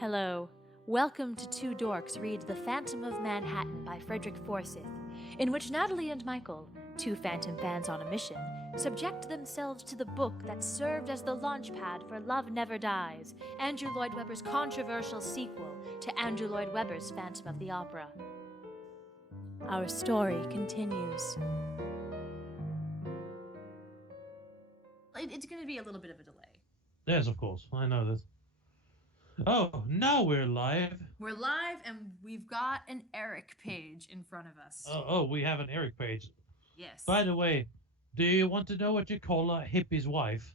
Hello. Welcome to Two Dorks Read The Phantom of Manhattan by Frederick Forsyth, in which Natalie and Michael, two Phantom fans on a mission, subject themselves to the book that served as the launchpad for Love Never Dies, Andrew Lloyd Webber's controversial sequel to Andrew Lloyd Webber's Phantom of the Opera. Our story continues. It's going to be a little bit of a delay. Yes, of course. I know this. Oh, now we're live. We're live, and we've got an Erik page in front of us. Oh, we have an Erik page. Yes. By the way, do you want to know what you call a hippie's wife?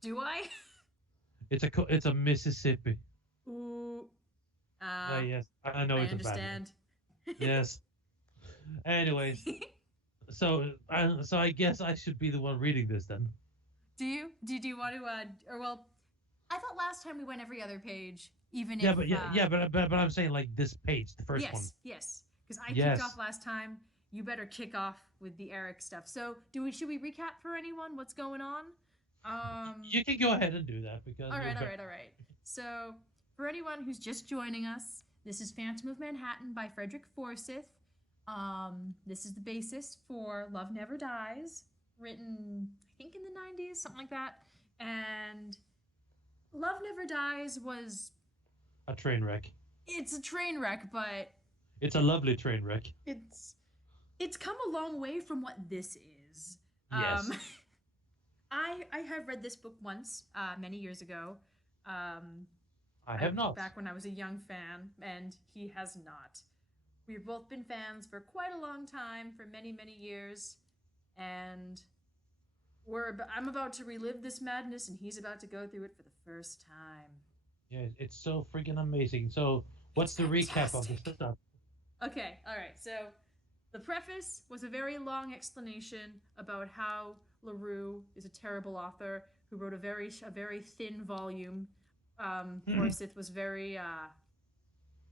Do I? It's a Mississippi. Ooh. Yes, I know it's understand. a bad one. Yes. Anyways, so I guess I should be the one reading this then. Do you? Do you want to? I thought last time we went every other page, even yeah, if. But I'm saying like this page, the first one. Yes. Because I kicked off last time. You better kick off with the Erik stuff. So, should we recap for anyone what's going on? You can go ahead and do that because. All right. So, for anyone who's just joining us, this is Phantom of Manhattan by Frederick Forsyth. This is the basis for Love Never Dies, written I think in the 90s, something like that, and Love Never Dies was a train wreck. It's a train wreck, but it's a lovely train wreck. It's come a long way from what this is. Yes. I have read this book once, many years ago. I have not. Back when I was a young fan, and he has not. We've both been fans for quite a long time, for many, many years, and I'm about to relive this madness, and he's about to go through it for the first time. Yeah, it's so freaking amazing. So, what's the recap of this stuff? Okay, all right. So, the preface was a very long explanation about how LaRue is a terrible author who wrote a very thin volume. Forsyth was very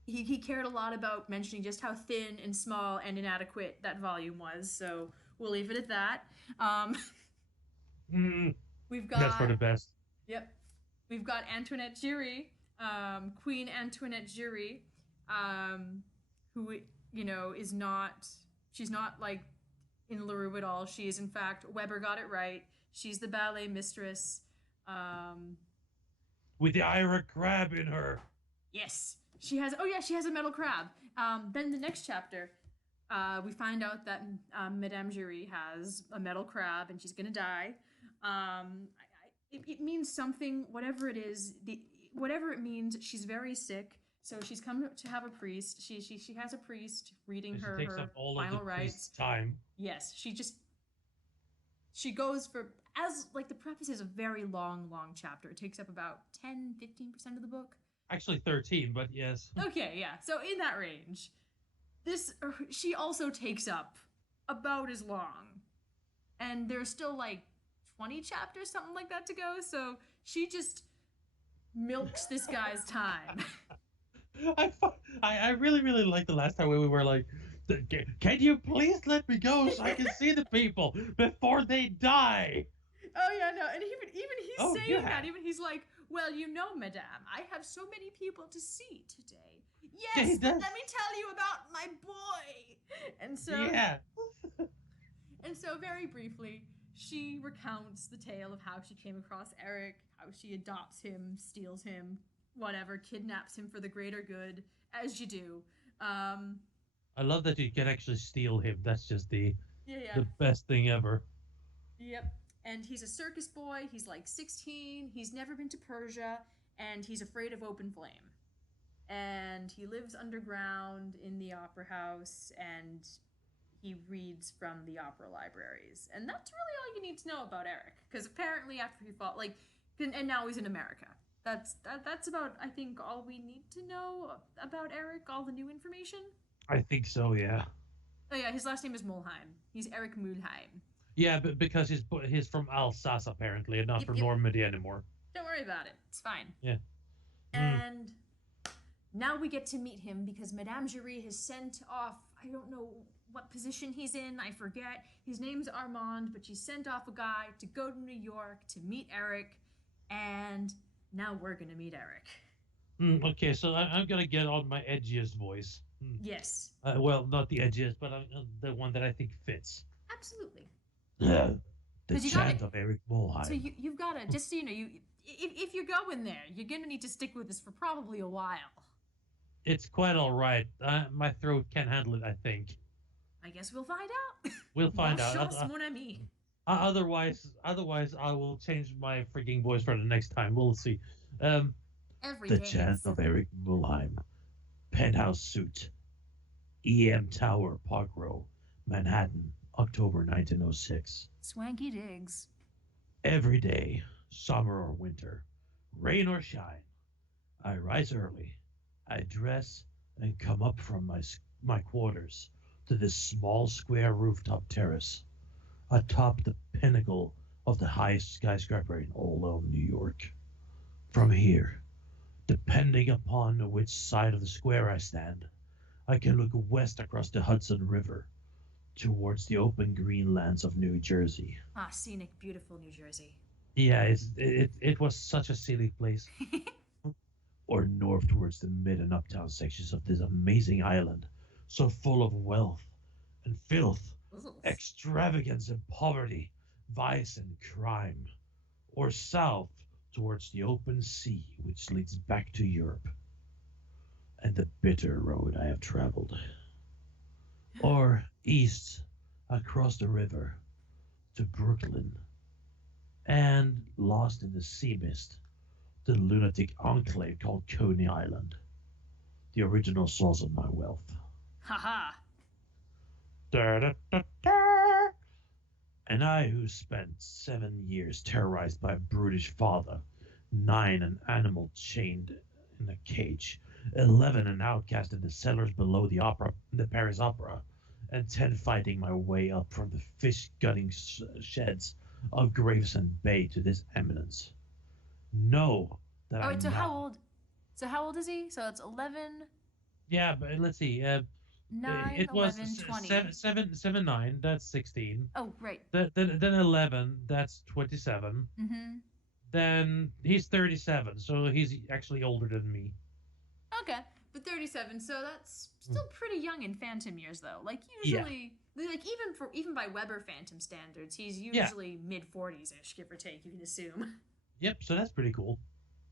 he cared a lot about mentioning just how thin and small and inadequate that volume was. So we'll leave it at that. We've got that's for the best. Yep, we've got Antoinette Giry, Queen Antoinette Giry, who is not. She's not like in LaRue at all. She is in fact Webber got it right. She's the ballet mistress. With the Ira crab in her. Yes, she has. Oh yeah, she has a metal crab. Then the next chapter, we find out that Madame Giry has a metal crab and she's gonna die. It means something, whatever it is. Whatever it means, she's very sick. So she's come to have a priest. She has a priest reading her final rites. Time. Yes, she goes for, as like the preface is a very long chapter. It takes up about 10-15% of the book. Actually 13, but yes. Okay, yeah. So in that range. She also takes up about as long. And there's still like 20 chapters, something like that to go. So she just milks this guy's time. I really liked the last time when we were like, can you please let me go so I can see the people before they die? Oh yeah, no, and even he's saying that. Even he's like, well, madame, I have so many people to see today. Yes, but let me tell you about my boy. And so and so very briefly, she recounts the tale of how she came across Erik, how she adopts him, steals him, whatever, kidnaps him for the greater good, as you do. I love that you can actually steal him. That's just the best thing ever. Yep. And he's a circus boy. He's like 16. He's never been to Persia, and he's afraid of open flame. And he lives underground in the opera house, and he reads from the opera libraries. And that's really all you need to know about Erik, because apparently after he fought, and now he's in America. That's about, I think, all we need to know about Erik, all the new information. I think so, yeah. Oh yeah, his last name is Mulheim. He's Erik Mulheim. Yeah, but because he's from Alsace apparently, and not from Normandy anymore. Don't worry about it. It's fine. Yeah. And now we get to meet him because Madame Giry has sent off, I don't know what position he's in, I forget. His name's Armand, but she sent off a guy to go to New York to meet Erik, and now we're going to meet Erik. Okay, so I'm gonna get on my edgiest voice. Yes, Well, not the edgiest, but the one that I think fits. absolutely. The Because you got it. chant of Erik So Molheim. you've got to just so you know you if you're going there, you're gonna need to stick with this for probably a while. It's quite all right. My throat can handle it, I think. I guess we'll find out. We'll Bonne find out. chance, mon ami. Otherwise, I will change my freaking voice for the next time. We'll see. Um, Every the day chant is of Erik Mulheim. Penthouse suite. EM Tower, Park Row, Manhattan, October 1906. swanky digs. Every day, summer or winter, rain or shine, I rise early. I dress and come up from my quarters to this small square rooftop terrace atop the pinnacle of the highest skyscraper in all of New York. From here, depending upon which side of the square I stand, I can look west across the Hudson River towards the open green lands of New Jersey. Ah, scenic, beautiful New Jersey. Yeah, it was such a silly place. Or north towards the mid and uptown sections of this amazing island, so full of wealth and filth, extravagance and poverty, vice and crime. Or south towards the open sea which leads back to Europe and the bitter road I have traveled. Or east across the river to Brooklyn and lost in the sea mist, the lunatic enclave called Coney Island, the original source of my wealth. Haha. Da, da, da, da. And I, who spent 7 years terrorized by a brutish father, 9 an animal chained in a cage, 11 an outcast in the cellars below the Paris Opera, and 10 fighting my way up from the fish gutting sheds of Gravesend Bay to this eminence. Know that Oh I wait, so how now. old? So how old is he? So it's 11, Yeah, but let's see. 9, It was 11, 20. 7, 9. That's 16. Oh, right. Then 11. That's 27. Mm-hmm. Then he's 37, so he's actually older than me. Okay. But 37, so that's Mm. still pretty young in Phantom years though. Like Yeah, usually like even by Weber Phantom standards, he's yeah, usually mid 40s ish, give or take, you can assume. yep. So that's pretty cool.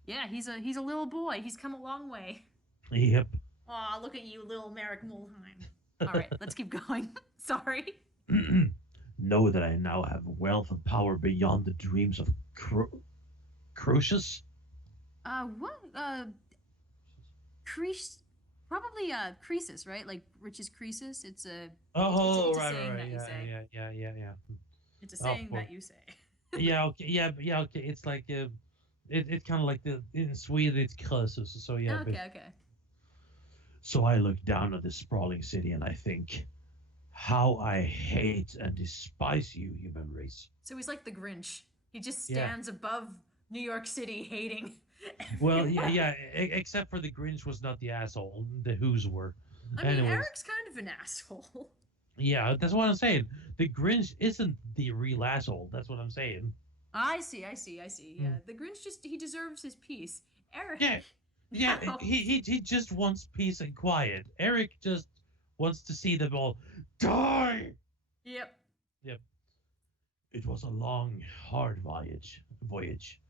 Yeah, he's a little boy. He's come a long way. Yep. Aw, look at you, little Merrick Mulheim. Alright, let's keep going. Sorry. Know that I now have wealth and power beyond the dreams of Crucius. What? Crease. Probably Croesus, right? Like Rich's Croesus. Oh, It's a right, right, saying right. that you Yeah, say. yeah. It's a Of saying course. that you say. Yeah, okay, yeah, okay. It's like it's kind of like the in Sweden it's Crucius. So yeah, but Okay, okay. so I look down at this sprawling city and I think, how I hate and despise you, human race. So he's like the Grinch. He just Yeah. stands above New York City hating Well, yeah, everyone. except for the Grinch was not the asshole. The Who's were. I mean, Anyways, Eric's kind of an asshole. yeah, that's what I'm saying. The Grinch isn't the real asshole. That's what I'm saying. I see. Mm. Yeah, the Grinch he deserves his peace. Eric, Yeah, yeah. now. He just wants peace and quiet. Eric just wants to see them all die. Yep. Yep. It was a long, hard voyage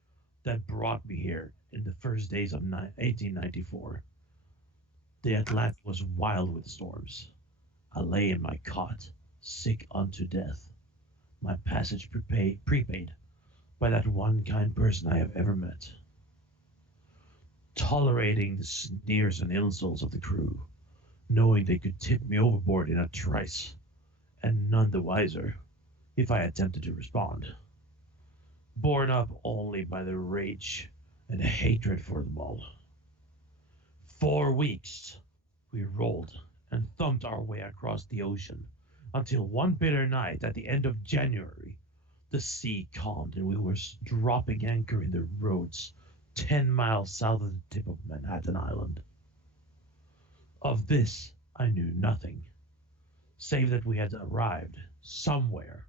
that brought me here in the first days of 1894. The Atlantic was wild with storms. I lay in my cot, sick unto death, my passage prepaid by that one kind person I have ever met, tolerating the sneers and insults of the crew, knowing they could tip me overboard in a trice, and none the wiser if I attempted to respond, borne up only by the rage and hatred for them all. 4 weeks we rolled and thumped our way across the ocean until one bitter night at the end of January, the sea calmed and we were dropping anchor in the roads 10 miles south of the tip of Manhattan Island. Of this I knew nothing, save that we had arrived somewhere.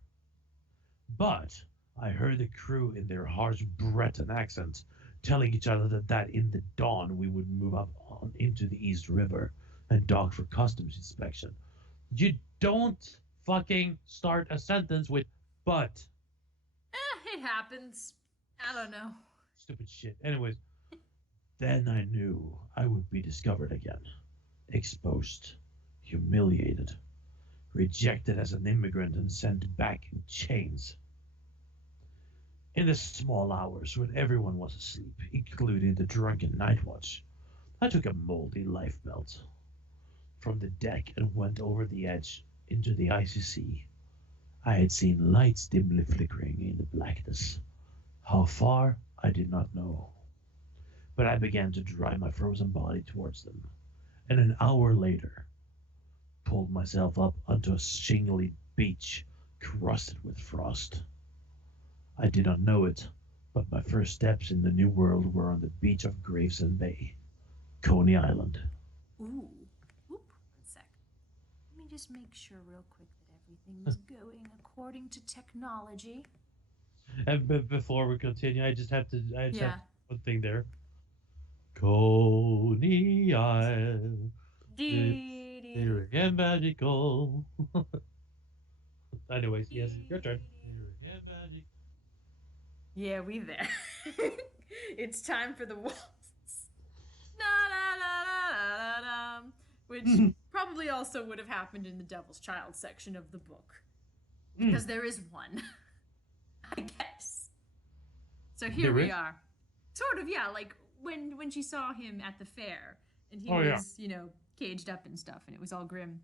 But I heard the crew in their harsh Breton accents telling each other that in the dawn we would move up on into the East River and dock for customs inspection. You don't fucking start a sentence with but. It happens. I don't know. Stupid shit. Anyways, then I knew I would be discovered again, exposed, humiliated, rejected as an immigrant and sent back in chains. In the small hours when everyone was asleep, including the drunken night watch, I took a moldy life belt from the deck and went over the edge into the icy sea. I had seen lights dimly flickering in the blackness. How far, I did not know. But I began to drive my frozen body towards them, and an hour later pulled myself up onto a shingly beach crusted with frost. I did not know it, but my first steps in the new world were on the beach of Gravesend Bay, Coney Island. Ooh. Oop. 1 sec. Let me just make sure real quick that everything's going according to technology. And before we continue, I just have Yeah. one thing there. Coney Island, Dee, dee, dee. lyric and magical. Anyways, yes, your turn. Lyric and magic. Yeah, we there. It's time for the waltz. Da, da, da, da, da, da, which probably also would have happened in the Devil's Child section of the book. Because there is one. I guess. So here we are. Sort of, yeah, like when she saw him at the fair and he was, caged up and stuff and it was all grim.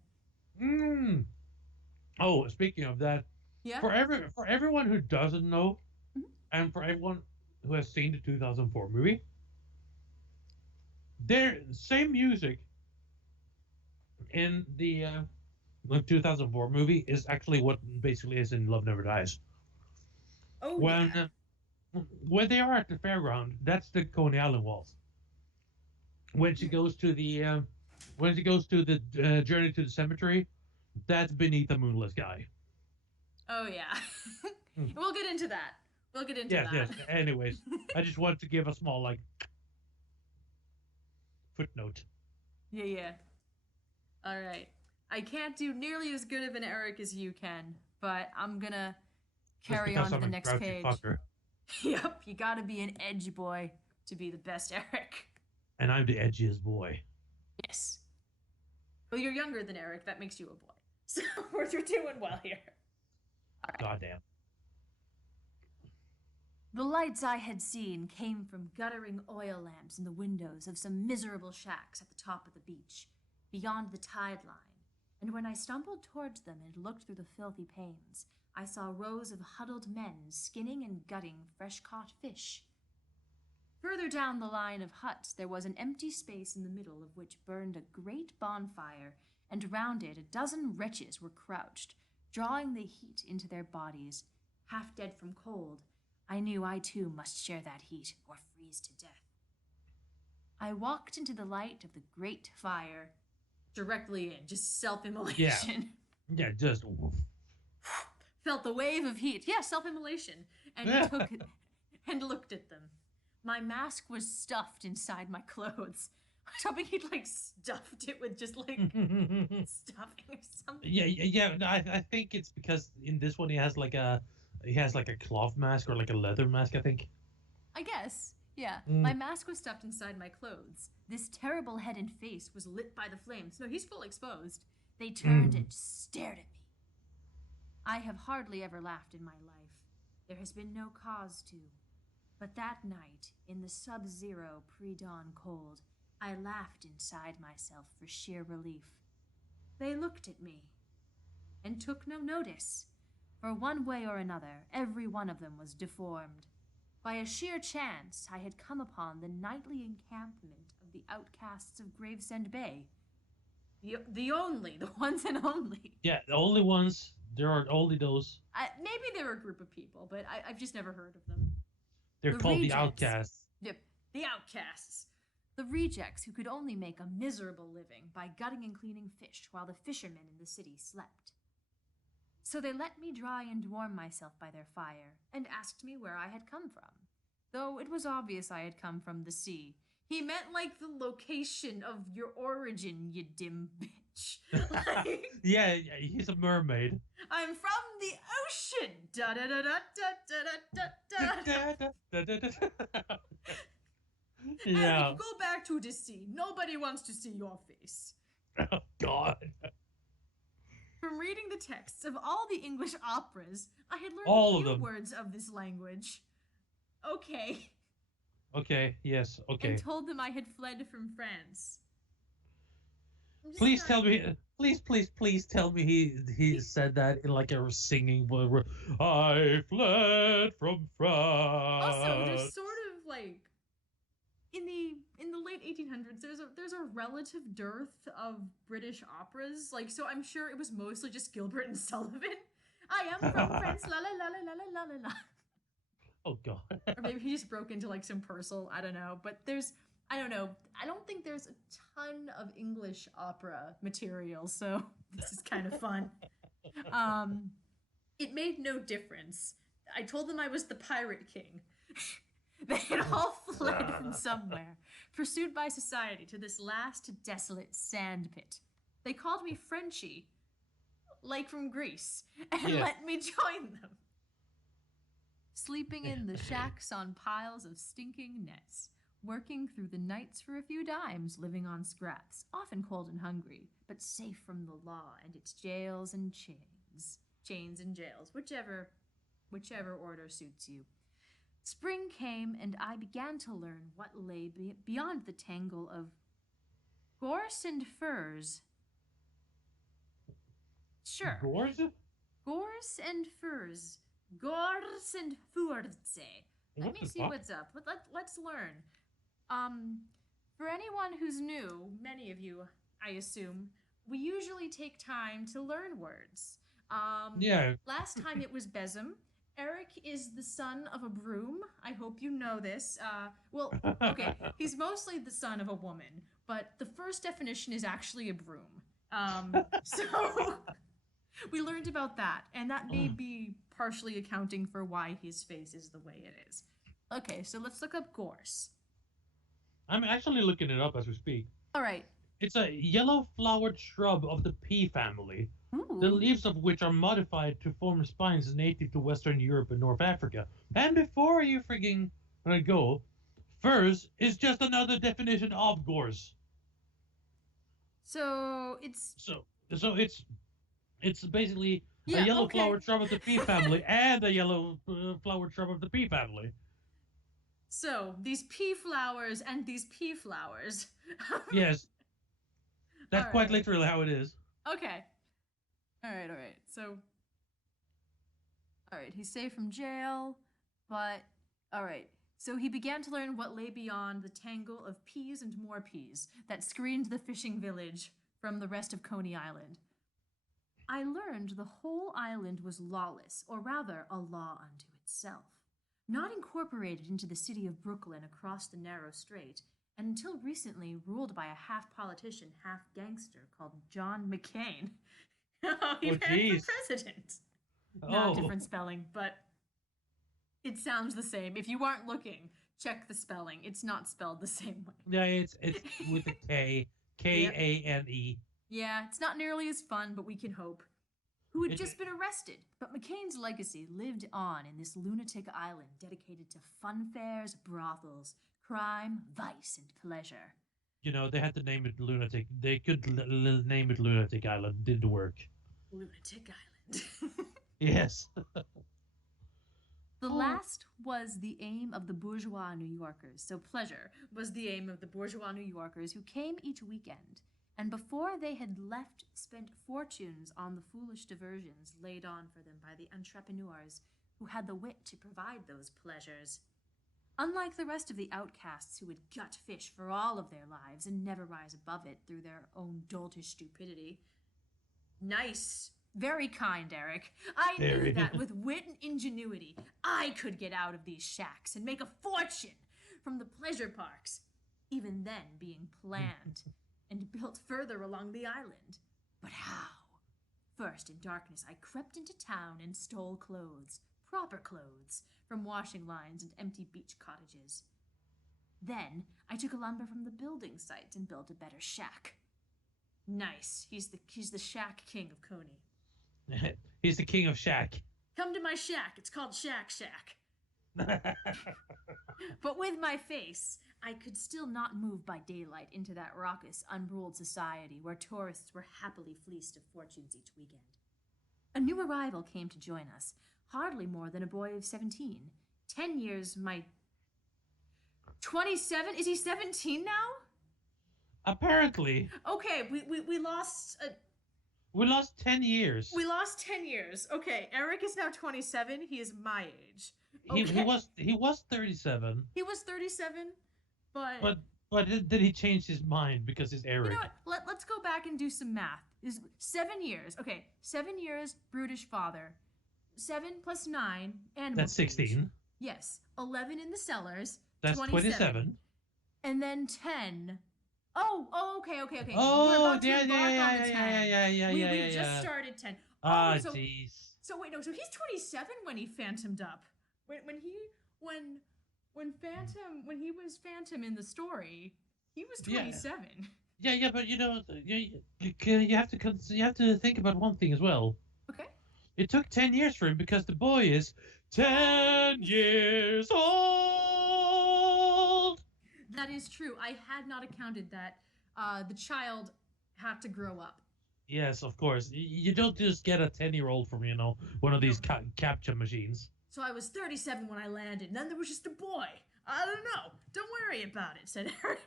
Oh, speaking of that, Yeah. for everyone who doesn't know, Mhm. and for everyone who has seen the 2004 movie, their same music in the 2004 movie is actually what basically is in Love Never Dies. Oh, when yeah. When they are at the fairground, that's the Coney Island waltz. When she goes to the journey to the cemetery, that's Beneath a Moonless Sky. Oh, yeah. We'll get into that. We'll get into Yes, that. yes. Anyways, I just wanted to give a small footnote. Yeah, yeah. All right. I can't do nearly as good of an Erik as you can, but I'm gonna carry on to the next page. Fucker. Yep, you gotta be an edgy boy to be the best Erik. And I'm the edgiest boy. Yes. Well, you're younger than Erik. That makes you a boy. So we're doing well here. All right. Goddamn. The lights I had seen came from guttering oil lamps in the windows of some miserable shacks at the top of the beach, beyond the tide line, and when I stumbled towards them and looked through the filthy panes, I saw rows of huddled men skinning and gutting fresh-caught fish. Further down the line of huts there was an empty space in the middle of which burned a great bonfire, and round it a dozen wretches were crouched, drawing the heat into their bodies. Half dead from cold, I knew I too must share that heat or freeze to death. I walked into the light of the great fire. Directly in, just self-immolation. Yeah, just... Felt the wave of heat. Yeah, self-immolation. And took and looked at them. My mask was stuffed inside my clothes. I was hoping he'd, stuffed it with just, stuffing or something. Yeah. I think it's because in this one he has a cloth mask or a leather mask, I think. I guess. Yeah. My mask was stuffed inside my clothes. This terrible head and face was lit by the flames. No, he's full exposed. They turned and stared at me. I have hardly ever laughed in my life. There has been no cause to. But that night, in the sub-zero pre-dawn cold, I laughed inside myself for sheer relief. They looked at me and took no notice. For one way or another, every one of them was deformed. By a sheer chance, I had come upon the nightly encampment of the outcasts of Gravesend Bay. The ones and only. Yeah, the only ones. There are only those. Maybe they're a group of people, but I've just never heard of them. They're called the outcasts. Yep, the outcasts. The rejects who could only make a miserable living by gutting and cleaning fish while the fishermen in the city slept. So they let me dry and warm myself by their fire and asked me where I had come from. though it was obvious I had come from the sea. He meant like the location of your origin, you dim bitch. Like, Yeah, yeah, he's a mermaid. I'm from the ocean. Da da da da da da da da. Erik, Yeah. go back to the sea. Nobody wants to see your face. Oh God. From reading the texts of all the English operas, I had learned a All of few them. words of this language. Okay. Okay. Yes. And Okay. told them I had fled from France. I'm just Please trying. tell me. Please tell me he said that in like a singing. I fled from Also, there's France. sort of like in the late 1800s, there's a relative dearth of British operas. Like, so I'm sure it was mostly just Gilbert and Sullivan. I am from France, la la la la la la la la. Oh God. Or maybe he just broke into like some Purcell. I don't know. But I don't know. I don't think there's a ton of English opera material, so this is kind of fun. It made no difference. I told them I was the Pirate King. They had all fled from somewhere, pursued by society to this last desolate sandpit. They called me Frenchie, like from Greece, and Yes. let me join them. Sleeping in the shacks on piles of stinking nets, working through the nights for a few dimes, living on scraps, often cold and hungry, but safe from the law and its jails and chains. Chains and jails, whichever order suits you. Spring came, and I began to learn what lay beyond the tangle of gorse and furs. Sure. Gorge? Gorse and furs. Gorse and furze. Let me see what's up. Let's learn. For anyone who's new, many of you, I assume, we usually take time to learn words. Yeah. Last time it was besom. Erik is the son of a broom. I hope you know this. Well, okay, he's mostly the son of a woman, but the first definition is actually a broom. So we learned about that, and that may be partially accounting for why his face is the way it is. Okay, so let's look up gorse. I'm actually looking it up as we speak. All right. It's a yellow-flowered shrub of the pea family, Ooh. the leaves of which are modified to form spines native to Western Europe and North Africa. And before you frigging go, furs is just another definition of gorse. So it's So it's basically yeah, a yellow okay. flowered shrub of the pea family and a yellow flowered shrub of the pea family. So these pea flowers and these pea flowers. Yes. That's All quite right. literally how it is. Okay. All right. So, all right, he's safe from jail, but all right. So he began to learn what lay beyond the tangle of peas and more peas that screened the fishing village from the rest of Coney Island. I learned the whole island was lawless, or rather, a law unto itself, not incorporated into the city of Brooklyn across the narrow strait, and until recently ruled by a half-politician, half-gangster called John McCain. He ran for president. Not different spelling, but it sounds the same. If you aren't looking, check the spelling. It's not spelled the same way. Yeah, it's with a K. Kane. Yeah, it's not nearly as fun, but we can hope. Who had just been arrested, but McCain's legacy lived on in this lunatic island dedicated to fun fairs, brothels, crime, vice, and pleasure. You know, they had to name it Lunatic. They could name it Lunatic Island. Didn't work. Lunatic Island. Yes. The last was the aim of the bourgeois New Yorkers. So pleasure was the aim of the bourgeois New Yorkers who came each weekend, and before they had left, spent fortunes on the foolish diversions laid on for them by the entrepreneurs who had the wit to provide those pleasures. Unlike the rest of the outcasts who would gut fish for all of their lives and never rise above it through their own doltish stupidity. Nice. Very kind, Erik. I knew that with wit and ingenuity, I could get out of these shacks and make a fortune from the pleasure parks, even then being planned and built further along the island. But how? First, in darkness, I crept into town and stole clothes, proper clothes from washing lines and empty beach cottages. Then I took lumber from the building sites and built a better shack. Nice. He's the shack king of Coney. He's the king of shack. Come to my shack. It's called Shack Shack. But with my face, I could still not move by daylight into that raucous, unruled society where tourists were happily fleeced of fortunes each weekend. A new arrival came to join us, hardly more than a boy of 17. 10 years, my... 27? Is he 17 now? Apparently. Okay, we lost... We lost 10 years. We lost 10 years. Okay, Erik is now 27. He is my age. Okay. He was 37. He was 37, but did he change his mind because he's Erik? You know what? Let's go back and do some math. Is 7 years. Okay, 7 years, brutish father. 7 plus 9, animal That's 16. cage. Yes. 11 in the cellars. That's 27. And then 10. Oh, okay. Oh, We're about to yeah. We just started 10. Ah, jeez. So wait, no. So he's 27 when he phantomed up. When he was Phantom in the story, he was 27. Yeah, but you have to think about one thing as well. Okay. It took 10 years for him because the boy is 10 years old. That is true. I had not accounted that the child had to grow up. Yes, of course. You don't just get a 10-year-old from, one of these capture machines. So I was 37 when I landed, and then there was just a boy. I don't know. Don't worry about it, said Erik.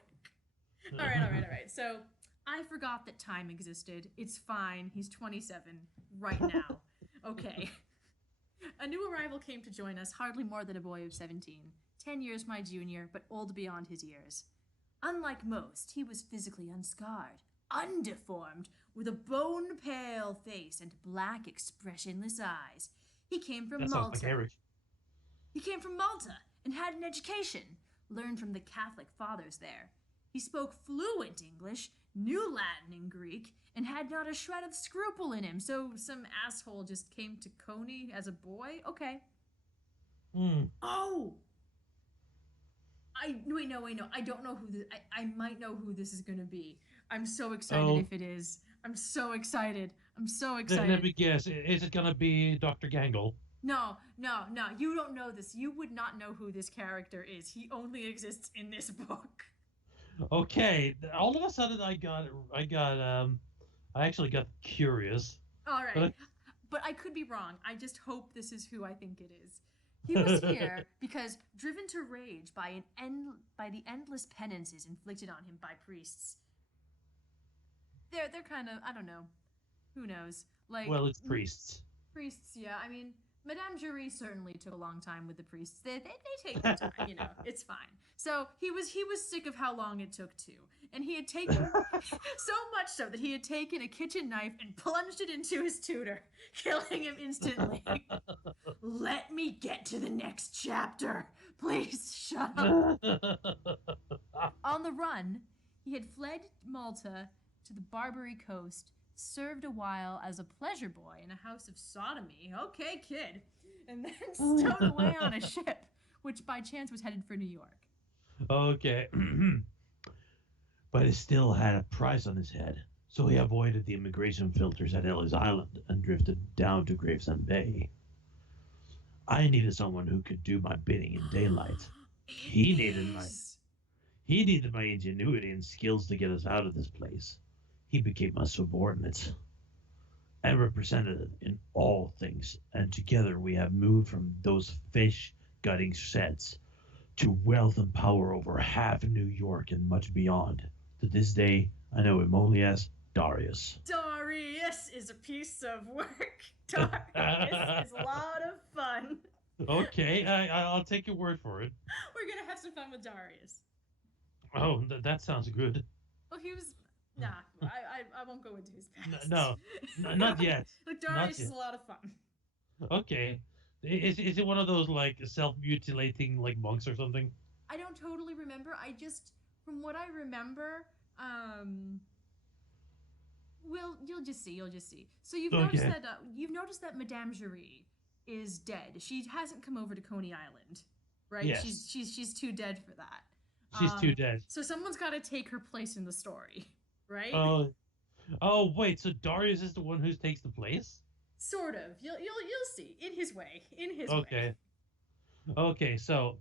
All right. So I forgot that time existed. It's fine. He's 27 right now. Okay. A new arrival came to join us, hardly more than a boy of 17. 10 years my junior, but old beyond his years. Unlike most, he was physically unscarred, undeformed, with a bone-pale face and black, expressionless eyes. He came from Malta. Sounds like Erik. He came from Malta and had an education, learned from the Catholic fathers there. He spoke fluent English, knew Latin and Greek, and had not a shred of scruple in him, so some asshole just came to Coney as a boy? Okay. Oh! Wait, no. I don't know who this... I might know who this is going to be. I'm so excited if it is. I'm so excited. Let me guess. Is it going to be Dr. Gangle? No. You don't know this. You would not know who this character is. He only exists in this book. Okay. All of a sudden, I actually got curious. All right. But I could be wrong. I just hope this is who I think it is. He was here because, driven to rage by the endless penances inflicted on him by priests. They're kind of, I don't know. Who knows? Well, it's priests. Priests, yeah. I mean, Madame Jury certainly took a long time with the priests. They take their time, It's fine. So he was sick of how long it took too, and he had taken so much so that he had taken a kitchen knife and plunged it into his tutor, killing him instantly. Let me get to the next chapter, please. Shut up. On the run, he had fled Malta to the Barbary coast. Served a while as a pleasure boy in a house of sodomy. Okay, kid. And then stowed away on a ship, which by chance was headed for New York. Okay. But he still had a price on his head, so he avoided the immigration filters at Ellis Island and drifted down to Gravesend Bay. I needed someone who could do my bidding in daylight. He needed my ingenuity and skills to get us out of this place. He became my subordinate and representative in all things, and together we have moved from those fish-gutting sets to wealth and power over half New York and much beyond. To this day, I know him only as Darius. Darius is a piece of work. Darius is a lot of fun. Okay, I'll take your word for it. We're gonna have some fun with Darius. Oh, that sounds good. Well, he was... Nah, I won't go into his past. No, not yet. Look, Darius is a lot of fun. Okay. Is it one of those, self-mutilating, monks or something? I don't totally remember. From what I remember, well, you'll just see. So you've noticed that Madame Jury, is dead. She hasn't come over to Coney Island, right? Yes. She's too dead for that. She's too dead. So someone's got to take her place in the story, right? Oh, wait. So Darius is the one who takes the place? Sort of. You'll see. In his way. Okay. Okay. So,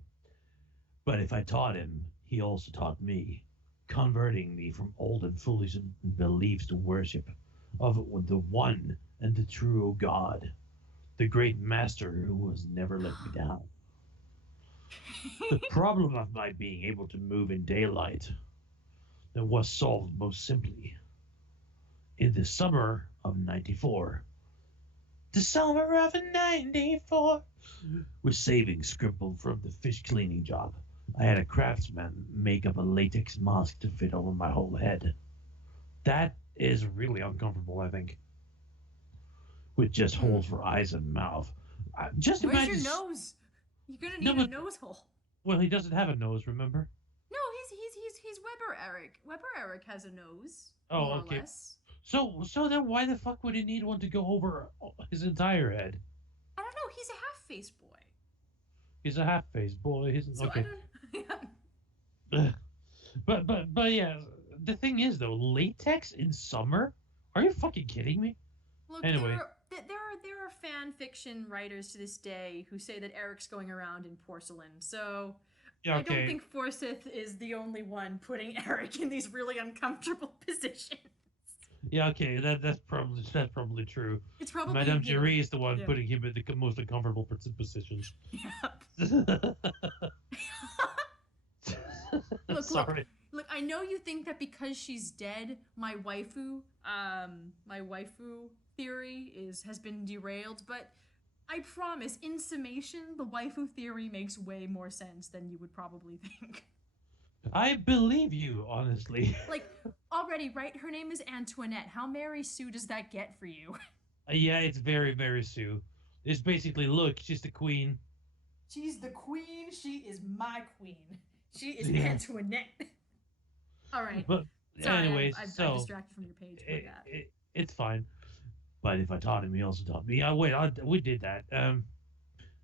but if I taught him, he also taught me, converting me from old and foolish beliefs to worship of the one and the true God, the great master who has never let me down. The problem of my being able to move in daylight was solved most simply. In the summer of 94. The summer of 94. With savings scribbled from the fish cleaning job, I had a craftsman make up a latex mask to fit over my whole head. That is really uncomfortable, I think. With just holes for eyes and mouth. Just Where's imagine. your nose? You're gonna need a nose hole. Well, he doesn't have a nose, remember? No, he's Weber Erik. Weber Erik has a nose. Oh, more okay. Or less. So then why the fuck would he need one to go over his entire head? I don't know. He's a half-faced boy. He's a half-faced boy. He's So okay. I don't. But yeah, the thing is though, latex in summer? Are you fucking kidding me? Look, anyway, there are fan fiction writers to this day who say that Eric's going around in porcelain. So yeah, okay. I don't think Forsyth is the only one putting Erik in these really uncomfortable positions. Yeah, okay, that's probably true. It's probably Madame Curie is the one yeah. putting him in the most uncomfortable positions. Yep. Sorry. Look, I know you think that because she's dead, my waifu theory has been derailed, but I promise, in summation, the waifu theory makes way more sense than you would probably think. I believe you, honestly. Like, already, right? Her name is Antoinette. How Mary Sue does that get for you? Yeah, it's very, very Sue. It's basically, look, she's the queen. She's the queen. She is my queen. She is Antoinette. All right. But sorry, anyways, I'm so distracted from your page. It's fine. But if I taught him, he also taught me. We did that.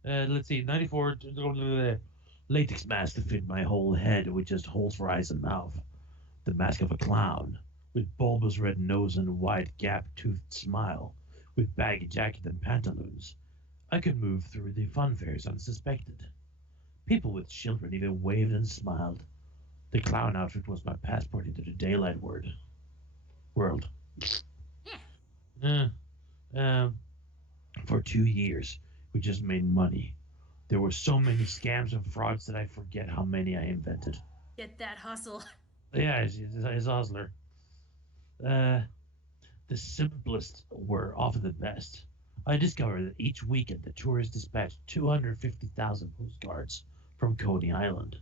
Let's see, 94 latex mask to fit my whole head with just holes for eyes and mouth. The mask of a clown with bulbous red nose and a wide gap-toothed smile, with baggy jacket and pantaloons. I could move through the fun fairs unsuspected. People with children even waved and smiled. The clown outfit was my passport into the daylight world. For 2 years, we just made money. There were so many scams and frauds that I forget how many I invented. Get that hustle. Yeah, he's a hustler. The simplest were often the best. I discovered that each weekend the tourists dispatched 250,000 postcards from Coney Island.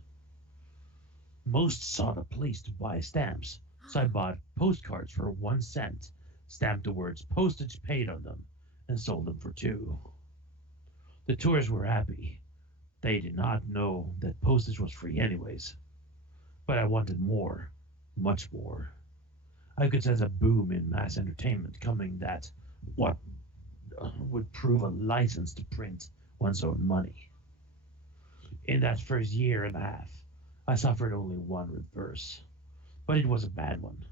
Most sought a place to buy stamps, so I bought postcards for 1 cent, stamped the words postage paid on them, and sold them for 2. The tourists were happy. They did not know that postage was free anyways. But I wanted more, much more. I could sense a boom in mass entertainment coming that what would prove a license to print one's own money. In that first year and a half, I suffered only one reverse, but it was a bad one.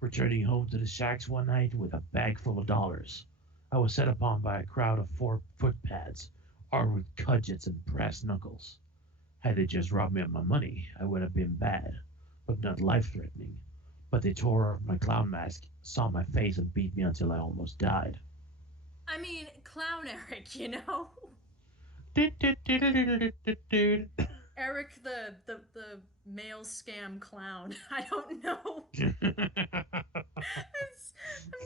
Returning home to the shacks one night with a bag full of dollars, I was set upon by a crowd of 4 footpads, armed with cudgels and brass knuckles. Had they just robbed me of my money, I would have been bad, but not life-threatening. But they tore off my clown mask, saw my face, and beat me until I almost died. I mean, Clown Erik, you know? Erik, the male scam clown. I don't know. I'm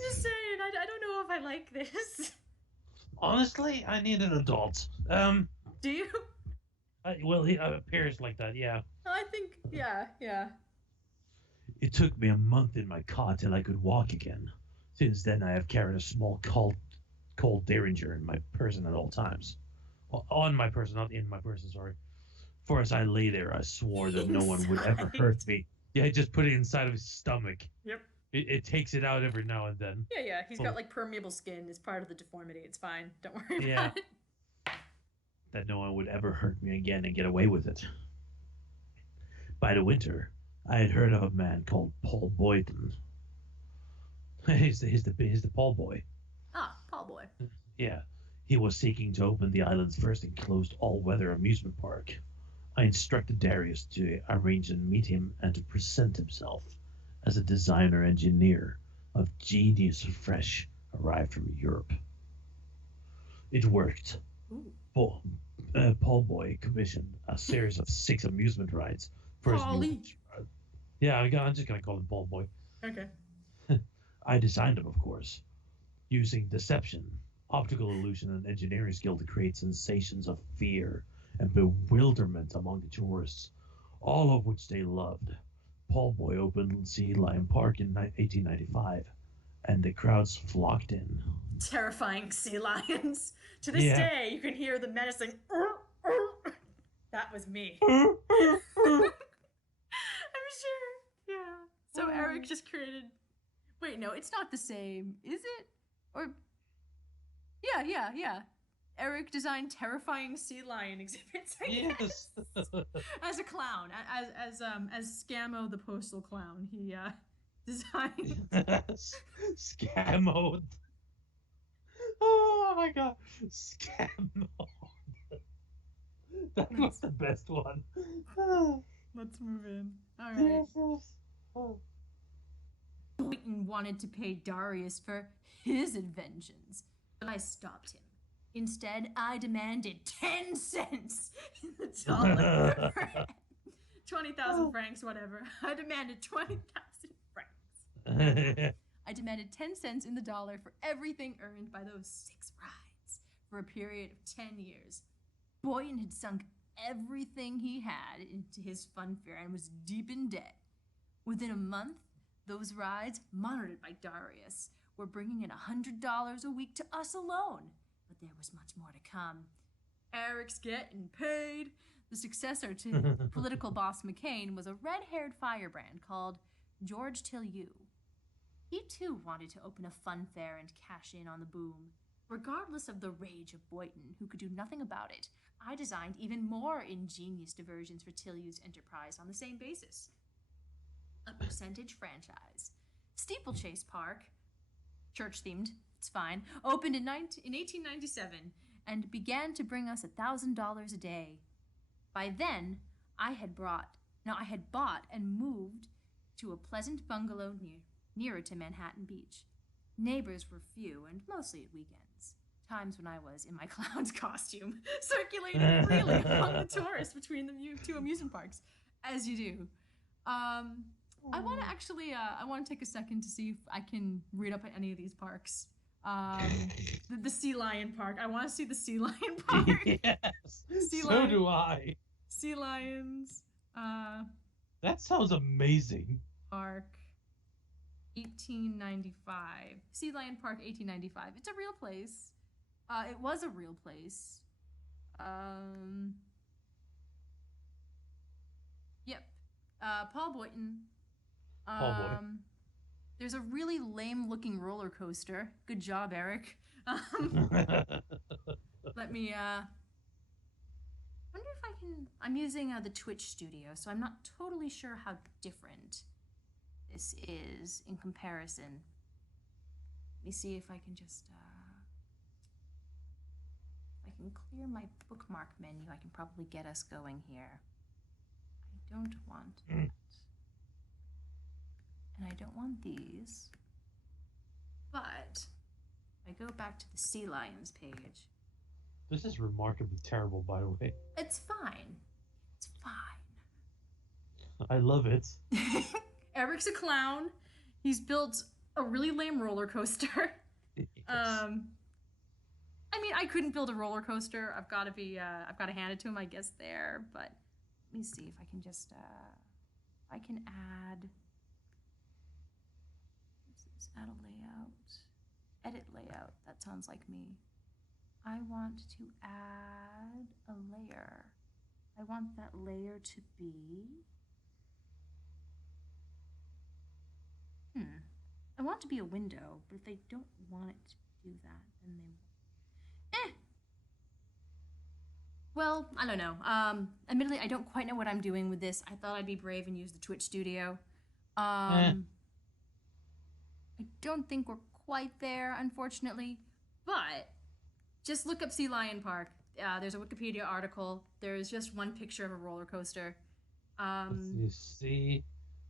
just saying, I don't know if I like this. Honestly, I need an adult. Do you? Well, he appears like that, yeah. I think, yeah. It took me a month in my cot till I could walk again. Since then, I have carried a small Colt Derringer in my person at all times. Well, on my person, not in my person, sorry. For as I lay there, I swore that no one would ever hurt me. Yeah, I just put it inside of his stomach. Yep. It takes it out every now and then. Yeah. He's got Oh, like permeable skin as part of the deformity. It's fine. Don't worry yeah, about it. that no one would ever hurt me again and get away with it. By the winter, I had heard of a man called Paul Boyden. He's the Paul boy. Ah, Paul Boy. Yeah, he was seeking to open the island's first enclosed all-weather amusement park. I instructed Darius to arrange and meet him and to present himself as a designer engineer of genius fresh arrived from Europe. It worked. Ooh. Paul, Paul Boy commissioned a series of 6 amusement rides for his new. Paulie. Yeah, I'm just gonna call him Paul Boy. Okay. I designed them, of course, using deception, optical illusion, and engineering skill to create sensations of fear and bewilderment among the tourists, all of which they loved. Paul Boy opened Sea Lion Park in 1895, and the crowds flocked in. Terrifying sea lions. To this Yeah. day, you can hear the menacing. That was me. Yeah. I'm sure. Yeah. So Erik just created. Wait, no, it's not the same, is it? Or yeah. Erik designed terrifying sea lion exhibits. I guess. As a clown, as Scammo the postal clown, he designed. Scammo. Oh my god, Scammo. That was the best one. Let's move in. All right. Boynton wanted to pay Darius for his inventions, but I stopped him. Instead, I demanded 10 cents in the dollar for 20,000 francs, whatever. I demanded 20,000 francs. I demanded 10 cents in the dollar for everything earned by those 6 rides for a period of 10 years. Boynton had sunk everything he had into his funfair and was deep in debt. Within a month, those rides, monitored by Darius, were bringing in $100 a week to us alone. But there was much more to come. Erik's getting paid. The successor to political boss McCain was a red-haired firebrand called George Tillieu. He too wanted to open a fun fair and cash in on the boom. Regardless of the rage of Boynton, who could do nothing about it, I designed even more ingenious diversions for Tillieu's enterprise on the same basis. A percentage franchise. Steeplechase Park, church-themed, it's fine, opened in 1897 and began to bring us $1,000 a day. By then, I had bought and moved to a pleasant bungalow nearer to Manhattan Beach. Neighbors were few and mostly at weekends, times when I was in my clown's costume, circulating freely among the tourists between the two amusement parks, as you do. I want to actually, I want to take a second to see if I can read up at any of these parks. The Sea Lion Park. I want to see the Sea Lion Park. Yes, Sea so lion. do I. Sea lions. That sounds amazing. Park. 1895. Sea Lion Park, 1895. It's a real place. It was a real place. Yep. Paul Boynton. Paul Boy. There's a really lame-looking roller coaster. Good job, Erik. Let me, wonder if I can... I'm using the Twitch studio, so I'm not totally sure how different this is in comparison. Let me see if I can just, if I can clear my bookmark menu, I can probably get us going here. I don't want that. And I don't want these. But if I go back to the Sea Lions page. This is remarkably terrible, by the way. It's fine. It's fine. I love it. Erik's a clown. He's built a really lame roller coaster. Yes. I mean, I couldn't build a roller coaster. I've got to hand it to him, I guess, there. But let me see if I can just, I can add a layout. Edit layout. That sounds like me. I want to add a layer. I want that layer to be... I want it to be a window, but if they don't want it to do that, then they won't. Well, I don't know. Admittedly, I don't quite know what I'm doing with this. I thought I'd be brave and use the Twitch studio. Eh. I don't think we're quite there, unfortunately. But just look up Sea Lion Park. There's a Wikipedia article. There's just one picture of a roller coaster. You see,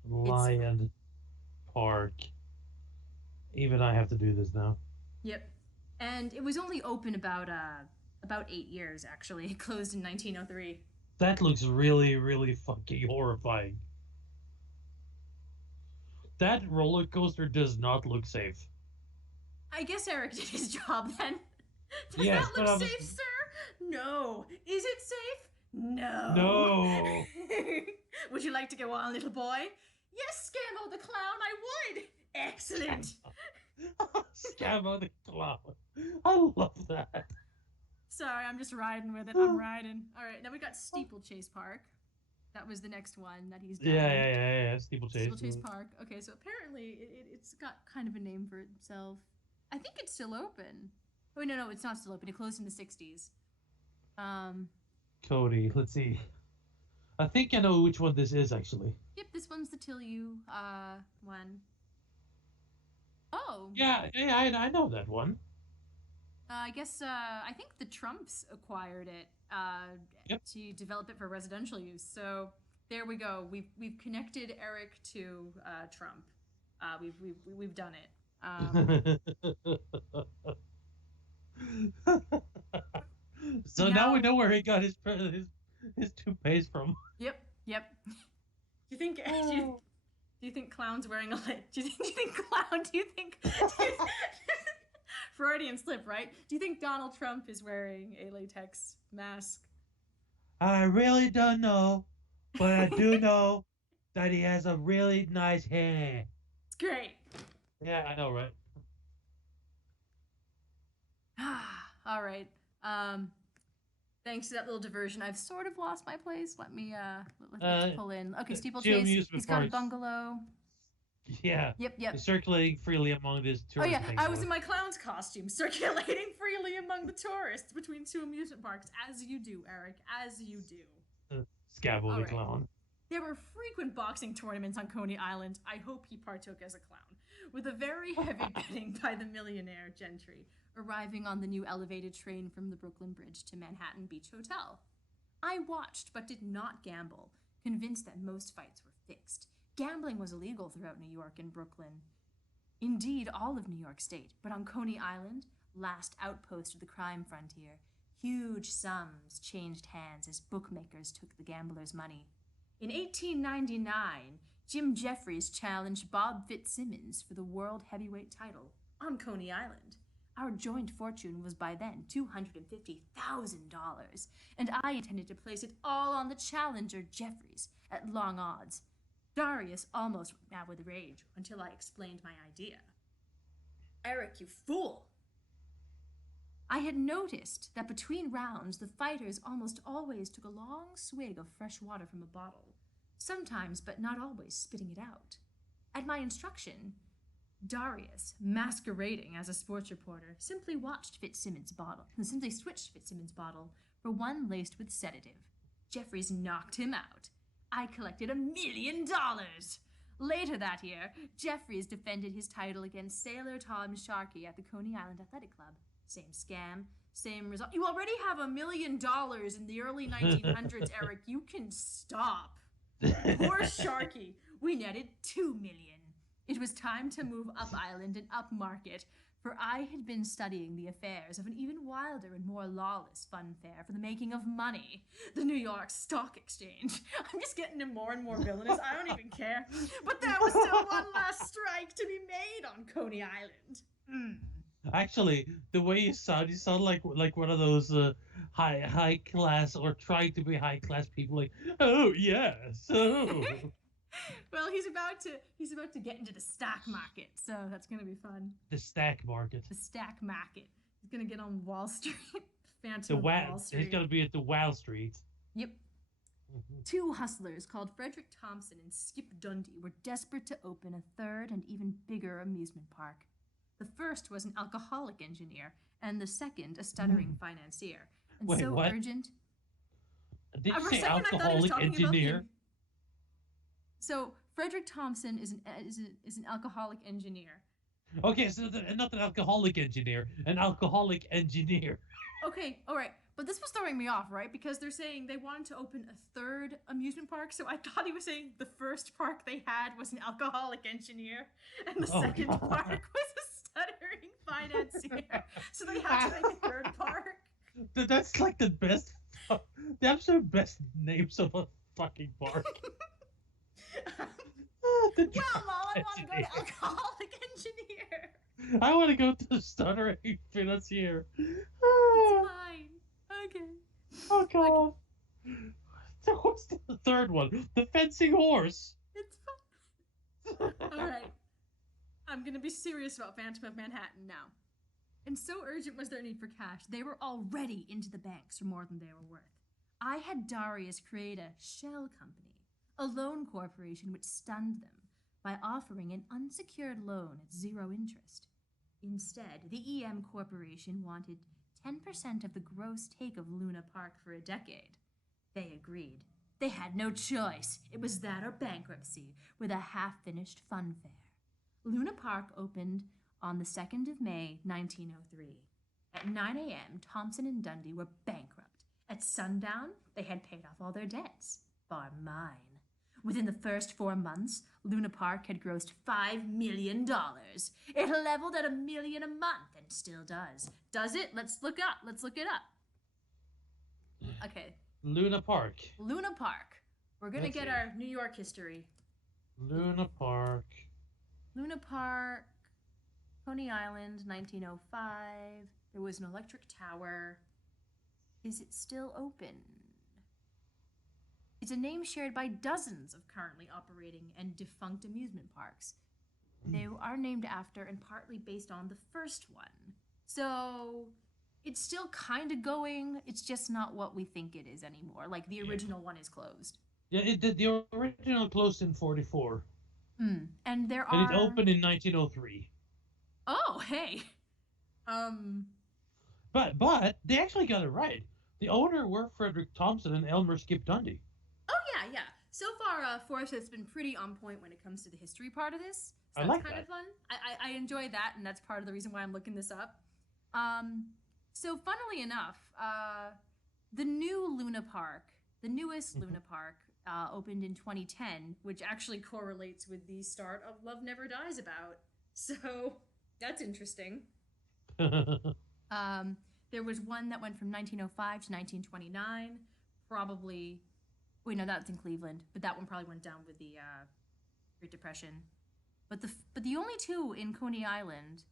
Lion Park. Even I have to do this now. Yep. And it was only open about 8 years, actually. It closed in 1903. That looks really, really fucking horrifying. That roller coaster does not look safe. I guess Erik did his job then. Does Yes, that look safe, sir? No. Is it safe? No. No. Would you like to go on, little boy? Yes, Scammo the clown, I would. Excellent. Scammo the clown. I love that. Sorry, I'm just riding with it. I'm riding. All right, now we got Steeplechase Park. That was the next one that he's done. Yeah. Steeplechase. Steeplechase Park. Okay, so apparently it's got kind of a name for itself. I think it's still open. Oh, no, it's not still open. It closed in the 60s. Cody, let's see. I think I know which one this is, actually. Yep, this one's the Tillu one. Oh. Yeah, I know that one. I guess, I think the Trumps acquired it to develop it for residential use. So there we go. We've connected Erik to Trump. We've done it. So now we know where he got his toupees from. Yep. Do you think? Do you think clown's wearing a lid? Do you think Freudian slip, right? Do you think Donald Trump is wearing a latex mask? I really don't know, but I do know that he has a really nice hair. It's great. Yeah, I know, right? All right. Thanks to that little diversion, I've sort of lost my place. Let's pull in. Okay, Steeplechase. He's got a bungalow. Yeah. Yep. Circulating freely among this tourist. Oh yeah, I was in my clown's costume, circulating freely among the tourists between two amusement parks, as you do, Erik, as you do. Scabble the clown. There were frequent boxing tournaments on Coney Island. I hope he partook as a clown, with a very heavy betting by the millionaire gentry, arriving on the new elevated train from the Brooklyn Bridge to Manhattan Beach Hotel. I watched but did not gamble, convinced that most fights were fixed. Gambling was illegal throughout New York and Brooklyn. Indeed, all of New York State, but on Coney Island, last outpost of the crime frontier, huge sums changed hands as bookmakers took the gamblers' money. In 1899, Jim Jeffries challenged Bob Fitzsimmons for the world heavyweight title on Coney Island. Our joint fortune was by then $250,000, and I intended to place it all on the challenger Jeffries at long odds. Darius almost went mad with rage until I explained my idea. Erik, you fool! I had noticed that between rounds, the fighters almost always took a long swig of fresh water from a bottle, sometimes but not always spitting it out. At my instruction, Darius, masquerading as a sports reporter, simply switched Fitzsimmons' bottle for one laced with sedative. Jeffries knocked him out. I collected $1 million. Later that year, Jeffries defended his title against Sailor Tom Sharkey at the Coney Island Athletic Club. Same scam, same result. You already have $1 million in the early 1900s, Erik. You can stop. Poor Sharkey. We netted $2 million. It was time to move up island and up market, for I had been studying the affairs of an even wilder and more lawless fun fair for the making of money, the New York Stock Exchange. I'm just getting him more and more villainous. I don't even care. But there was still one last strike to be made on Coney Island. Actually, the way you sound like one of those high class or trying to be high class people. Like, oh yes, oh. Well, he's about to get into the stock market, so that's gonna be fun. The stack market. The stack market. He's gonna get on Wall Street. Wall Street. He's gonna be at the Wall Street. Yep. Two hustlers called Frederick Thompson and Skip Dundee were desperate to open a third and even bigger amusement park. The first was an alcoholic engineer, and the second a stuttering financier. And Wait, so what? urgent. Did you For a say second, I thought he was alcoholic talking about engineer? So Frederick Thompson is an alcoholic engineer. Okay, so not an alcoholic engineer, an alcoholic engineer. Okay, all right. But this was throwing me off, right? Because they're saying they wanted to open a third amusement park. So I thought he was saying the first park they had was an alcoholic engineer, and the second God. park was a stuttering financier. So they had to make a third park. That's like the best, the absolute best names of a fucking park. Well, Mom, I want to go to alcoholic engineer. I want to go to the stuttering financier. It's fine. Okay. Oh god. So what's the third one? The fencing horse. It's fine. All right. I'm going to be serious about Phantom of Manhattan now. And so urgent was their need for cash, they were already into the banks for more than they were worth. I had Darius create a shell company, a loan corporation which stunned them by offering an unsecured loan at zero interest. Instead, the EM Corporation wanted 10% of the gross take of Luna Park for a decade. They agreed. They had no choice. It was that or bankruptcy, with a half-finished fun fair. Luna Park opened on the 2nd of May, 1903. At 9 a.m., Thompson and Dundee were bankrupt. At sundown, they had paid off all their debts, bar mine. Within the first 4 months, Luna Park had grossed $5 million. It leveled at $1 million a month and still does. Does it? Let's look it up. Okay. Luna Park. Luna Park. We're going to get our New York history. Luna Park. Luna Park, Coney Island, 1905. There was an electric tower. Is it still open? It's a name shared by dozens of currently operating and defunct amusement parks. They are named after and partly based on the first one. So it's still kind of going. It's just not what we think it is anymore. Like the original one is closed. Yeah, the original closed in 44. And there are. And it opened in 1903. Oh, hey. But they actually got it right. The owner were Frederick Thompson and Elmer Skip Dundee. Oh yeah. So far, Forrest has been pretty on point when it comes to the history part of this. So I that's like kind that. of fun. I enjoy that, and that's part of the reason why I'm looking this up. So funnily enough, the new Luna Park, the newest Luna Park, opened in 2010, which actually correlates with the start of Love Never Dies About. So that's interesting. There was one that went from 1905 to 1929. Probably, wait, no, that's in Cleveland, but that one probably went down with the Great Depression. But the only two in Coney Island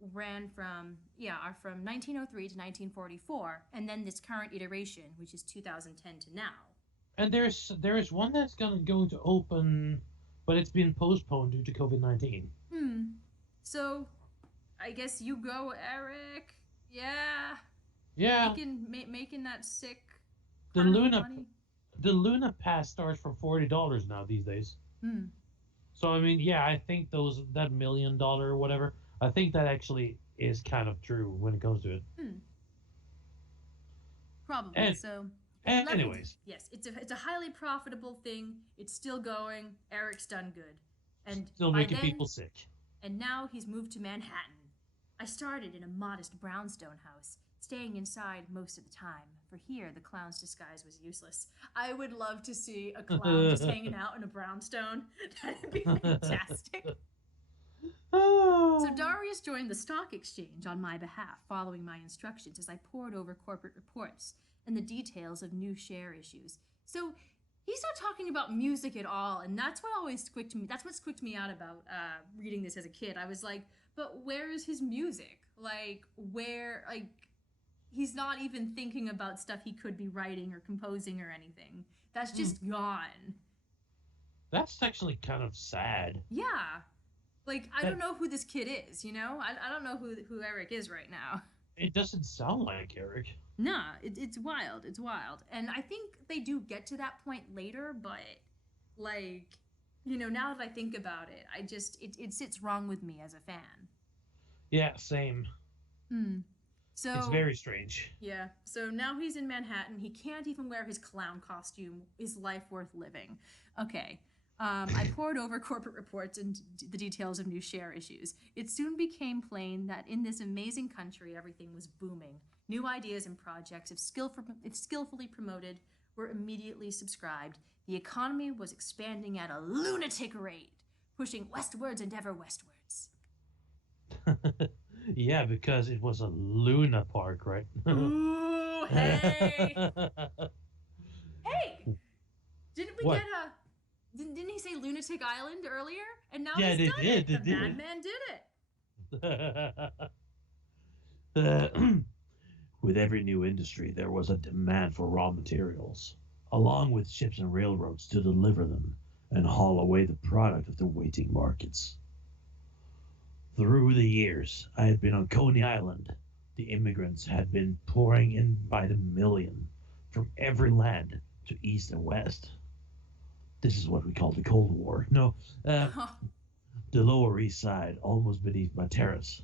are from 1903 to 1944, and then this current iteration, which is 2010 to now. And there is one that's going to open, but it's been postponed due to COVID-19. So, I guess you go, Erik. Yeah. Making that sick. The money. Luna Pass starts for $40 now these days. So I mean, yeah, I think that $1 million or whatever. I think that actually is kind of true when it comes to it. Probably. So. Anyways. Yes, it's a highly profitable thing. It's still going. Erik's done good, and Still making people sick. And now he's moved to Manhattan. I started in a modest brownstone house, staying inside most of the time, for here the clown's disguise was useless. I would love to see a clown just hanging out in a brownstone. That'd be fantastic. So Darius joined the stock exchange on my behalf, following my instructions as I pored over corporate reports and the details of new share issues. So he's not talking about music at all, and that's what squicked me out about reading this as a kid. I was like, but where is his music? He's not even thinking about stuff he could be writing or composing or anything. That's just gone. That's actually kind of sad. Yeah. I don't know who this kid is, you know? I don't know who Erik is right now. It doesn't sound like Erik. Nah, it's wild. It's wild. And I think they do get to that point later, but like, now that I think about it, it sits wrong with me as a fan. Yeah, same. Hmm. It's So, very strange. yeah. So now he's in Manhattan. He can't even wear his clown costume. Is life worth living? Okay. I pored over corporate reports and the details of new share issues. It soon became plain that in this amazing country, everything was booming. New ideas and projects, if skillfully promoted, were immediately subscribed. The economy was expanding at a lunatic rate, pushing westwards and ever westwards. Yeah, because it was a Luna Park, right? Ooh, hey! Hey! Didn't we get What? a. Didn't he say Lunatic Island earlier? And now Yeah, he's they done did. it. They The did. madman did it. Uh, with every new industry, there was a demand for raw materials, along with ships and railroads to deliver them and haul away the product of the waiting markets. Through the years I had been on Coney Island, the immigrants had been pouring in by the million from every land to east and west. This is what we call the Cold War. No, uh, the Lower East Side, almost beneath my terrace,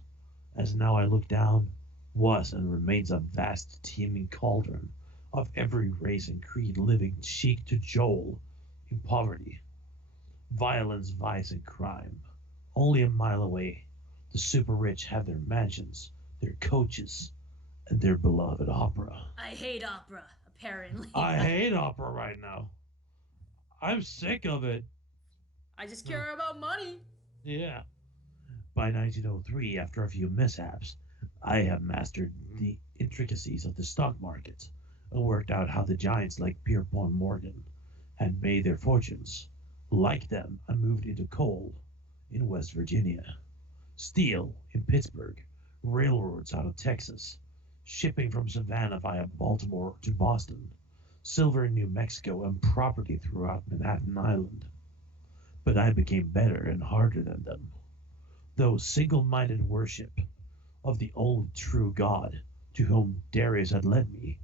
as now I look down, was and remains a vast teeming cauldron of every race and creed living cheek to jowl in poverty, violence, vice, and crime. Only a mile away, the super rich have their mansions, their coaches, and their beloved opera. I hate opera, apparently. I hate opera right now. I'm sick of it. I just Uh, care about money. yeah. By 1903, after a few mishaps, I have mastered the intricacies of the stock market and worked out how the giants like Pierpont Morgan had made their fortunes. Like them, I moved into coal in West Virginia, steel in Pittsburgh, railroads out of Texas, shipping from Savannah via Baltimore to Boston, silver in New Mexico, and property throughout Manhattan Island. But I became better and harder than them. Though single-minded worship of the only true God to whom Darius had led me.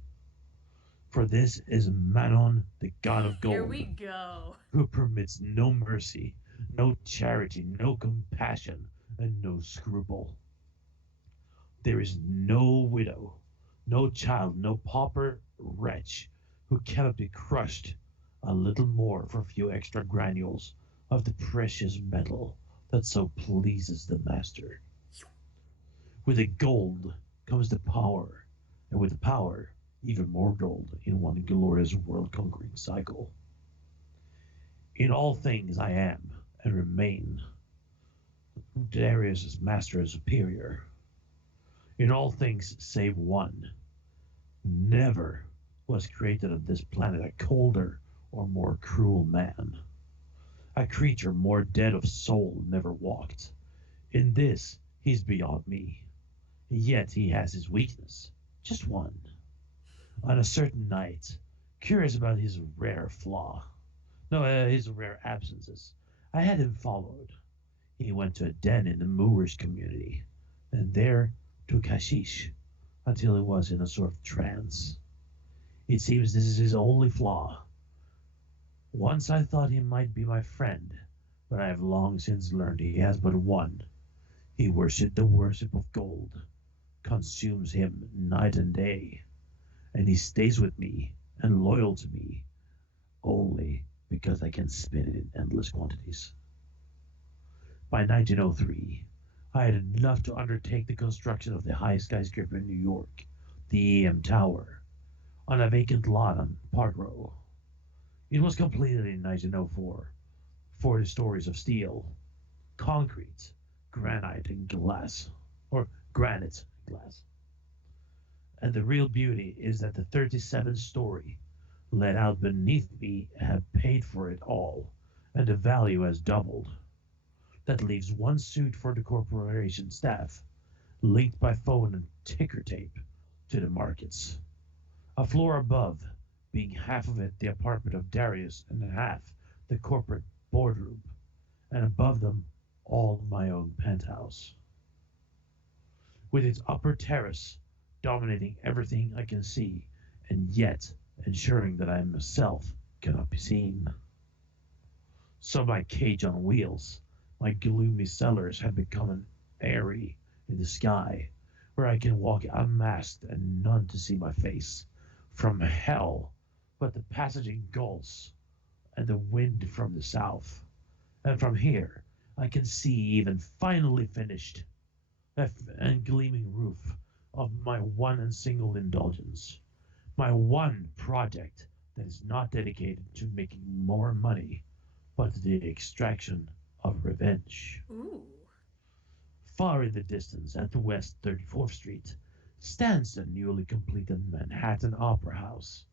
For this is Mammon, the god of Here gold, we go. who permits no mercy, no charity, no compassion, and no scruple. There is no widow, no child, no pauper wretch who cannot be crushed a little more for a few extra granules of the precious metal that so pleases the master. With the gold comes the power, and with the power, even more gold in one glorious world conquering cycle. In all things I am and remain Darius' master and superior. In all things save one. Never was created on this planet a colder or more cruel man. A creature more dead of soul never walked. In this he's beyond me. Yet he has his weakness. Just one. On a certain night, curious about his rare flaw. No, his rare absences. I had him followed. He went to a den in the Moorish community, and there took hashish until he was in a sort of trance. It seems this is his only flaw. Once I thought he might be my friend, but I have long since learned he has but one. He worshipped the worship of gold, consumes him night and day, and he stays with me and loyal to me only because I can spin it in endless quantities. By 1903, I had enough to undertake the construction of the highest skyscraper in New York, the EM Tower, on a vacant lot on Park Row. It was completed in 1904, 40 stories of steel, concrete, granite, and glass, or granite glass. And the real beauty is that the 37th story let out beneath me have paid for it all, and the value has doubled. That leaves one suit for the corporation staff, linked by phone and ticker tape to the markets. A floor above, being half of it the apartment of Darius and half the corporate boardroom, and above them all my own penthouse. With its upper terrace dominating everything I can see, and yet ensuring that I myself cannot be seen. So my cage on wheels, my gloomy cellars have become an airy in the sky, where I can walk unmasked and none to see my face. From hell, but the passaging gulls and the wind from the south. And from here, I can see even finally finished and gleaming roof of my one and single indulgence, my one project that is not dedicated to making more money, but to the extraction of revenge. Ooh. Far in the distance, at the West 34th Street, stands the newly completed Manhattan Opera House,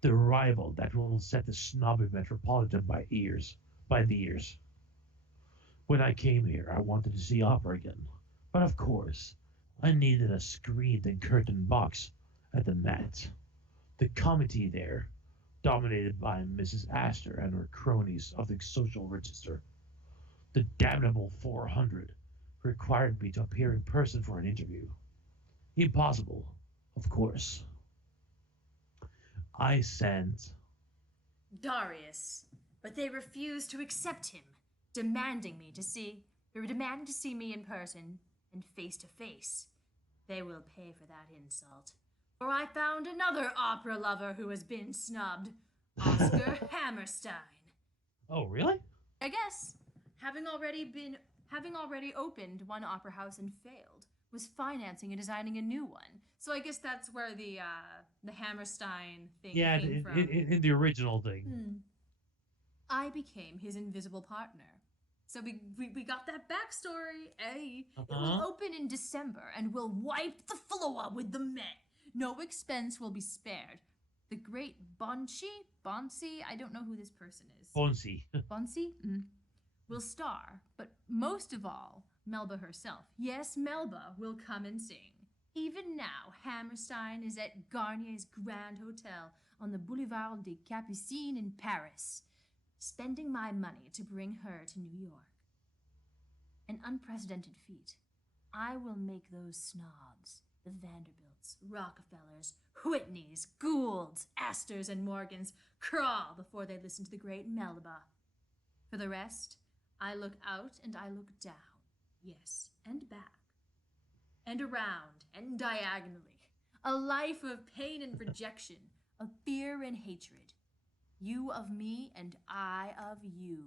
the rival that will set the snobby metropolitan by the ears. When I came here, I wanted to see opera again, but of course, I needed a screened and curtained box at the Met. The committee there, dominated by Mrs. Astor and her cronies of the social register, the damnable 400, required me to appear in person for an interview. Impossible, of course. I sent. Darius. But they refused to accept him, they were demanding to see me in person and face to face. They will pay for that insult. For I found another opera lover who has been snubbed, Oscar Hammerstein. Oh, really? I guess, having already opened one opera house and failed, was financing and designing a new one. So I guess that's where the Hammerstein thing came from. In the original thing. I became his invisible partner. So we got that backstory, eh? It will open in December and will wipe the floor with the Met. No expense will be spared. The great Bonsi, I don't know who this person is. Bonsi. Bonsi? Will star, but most of all, Melba herself. Yes, Melba will come and sing. Even now, Hammerstein is at Garnier's Grand Hotel on the Boulevard des Capucines in Paris, spending my money to bring her to New York. An unprecedented feat. I will make those snobs, the Vanderbilts, Rockefellers, Whitneys, Goulds, Astors, and Morgans, crawl before they listen to the great Melba. For the rest, I look out and I look down, yes, and back, and around, and diagonally. A life of pain and rejection, of fear and hatred. You of me and I of you.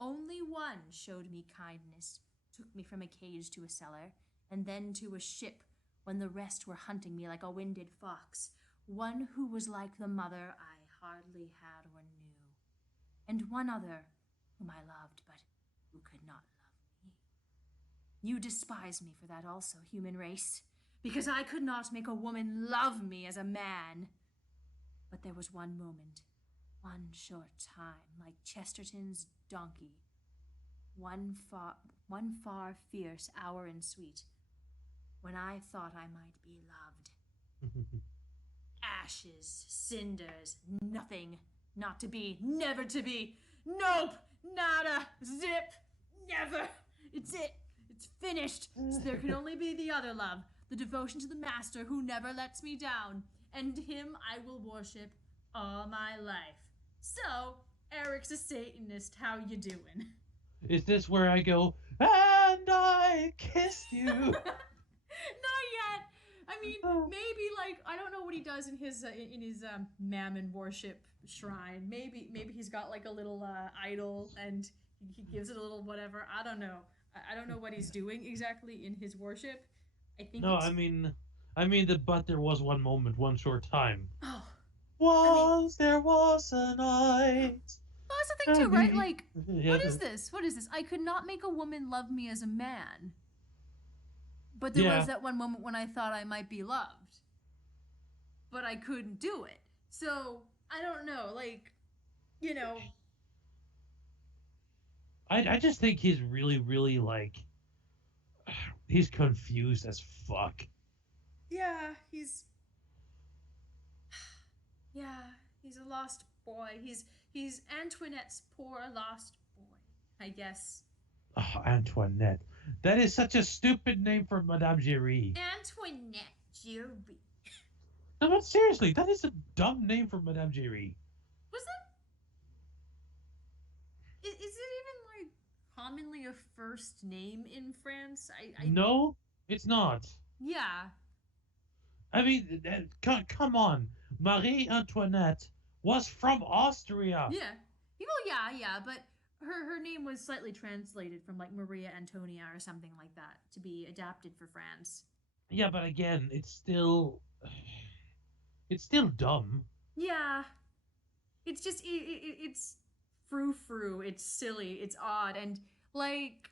Only one showed me kindness, took me from a cage to a cellar, and then to a ship when the rest were hunting me like a winded fox. One who was like the mother I hardly had or knew. And one other whom I loved, but who could not love me. You despise me for that also, human race, because I could not make a woman love me as a man. But there was one moment, one short time, like Chesterton's donkey, one far fierce hour and sweet, when I thought I might be loved. Ashes, cinders, nothing, not to be, never to be, nope, nada, zip, never, it's it, it's finished, so there can only be the other love, the devotion to the master who never lets me down, and him I will worship all my life. So, Erik's a Satanist, how you doing? Is this where I go, and I kissed you? Not yet. I mean, maybe like I don't know what he does in his mammon worship shrine. Maybe he's got like a little idol and he gives it a little whatever. I don't know. I don't know what he's doing exactly in his worship. I think. No, I mean, but there was one moment, one short time. Oh. There was a night. Well, that's the thing too, right? Like, what is this? What is this? I could not make a woman love me as a man. But there was that one moment when I thought I might be loved. But I couldn't do it. So, I don't know, like, you know. I just think he's really, really, like, he's confused as fuck. Yeah, he's a lost boy. He's Antoinette's poor lost boy, I guess. Oh, Antoinette. That is such a stupid name for Madame Giry. Antoinette. Giry. No, but seriously, that is a dumb name for Madame Giry. Was that? Is it even like commonly a first name in France? No, it's not. Yeah, I mean, come on. Marie Antoinette was from Austria. yeah. Well, yeah, but her name was slightly translated from like Maria Antonia or something like that to be adapted for France. Yeah, but again, it's still dumb. Yeah, it's just it's frou frou. It's silly. It's odd, and like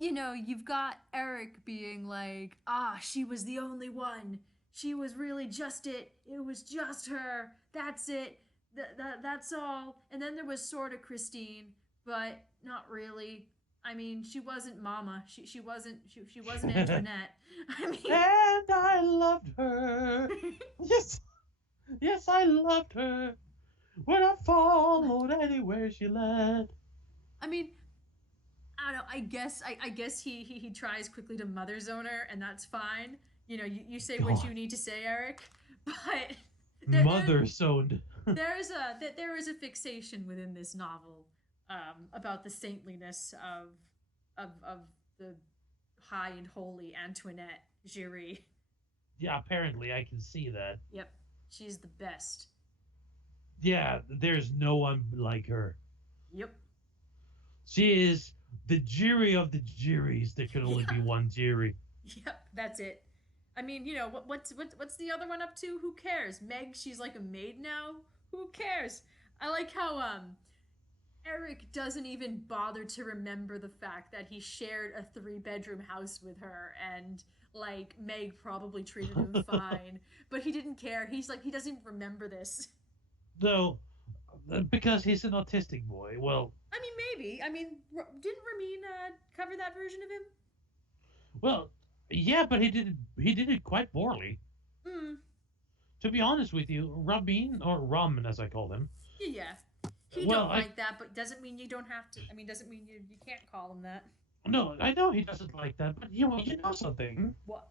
you've got Erik being like, she was the only one. She was really just it. It was just her. That's it. That's all. And then there was sort of Christine, but not really. I mean, she wasn't Mama. She wasn't Antoinette. I mean, And I loved her. Yes, yes, I loved her. When I followed anywhere she led. I mean, I don't know. I guess he tries quickly to mother zone her, and that's fine. You say what you God, need to say, Erik, but mother zoned. there is a fixation within this novel about the saintliness of the high and holy Antoinette Giry. Yeah, apparently I can see that. Yep, she's the best. Yeah, there's no one like her. Yep. She is the jury of the juries. There can only be Yeah. one jury. Yep. That's it. I mean, what's the other one up to? Who cares? Meg, she's like a maid now. Who cares? I like how Erik doesn't even bother to remember the fact that he shared a 3-bedroom house with her, and like Meg probably treated him fine, but he didn't care. He's like he doesn't even remember this. Though, because he's an autistic boy. Well, I mean, maybe. I mean, didn't Ramin cover that version of him? well, yeah, but he did it quite poorly. Hmm. To be honest with you, Rabin or Ramen as I call him. Yeah. He Well, don't like that, but doesn't mean you don't have to. I mean, doesn't mean you can't call him that. No, I know he doesn't like that, but you know something. What?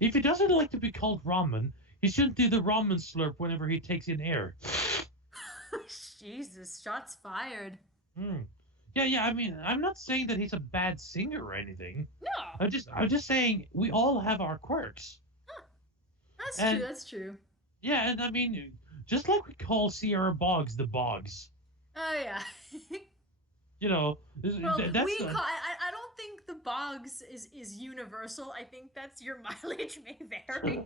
If he doesn't like to be called ramen, he shouldn't do the ramen slurp whenever he takes in air. Jesus, shots fired. Hmm. Yeah, yeah. I mean, I'm not saying that he's a bad singer or anything. No, I'm just saying we all have our quirks. huh, that's And true. That's true. yeah, and I mean, just like we call Sierra Boggs the Boggs. Oh yeah. You know, Well, that's we call. I don't think the bogs is universal. I think that's your mileage may vary.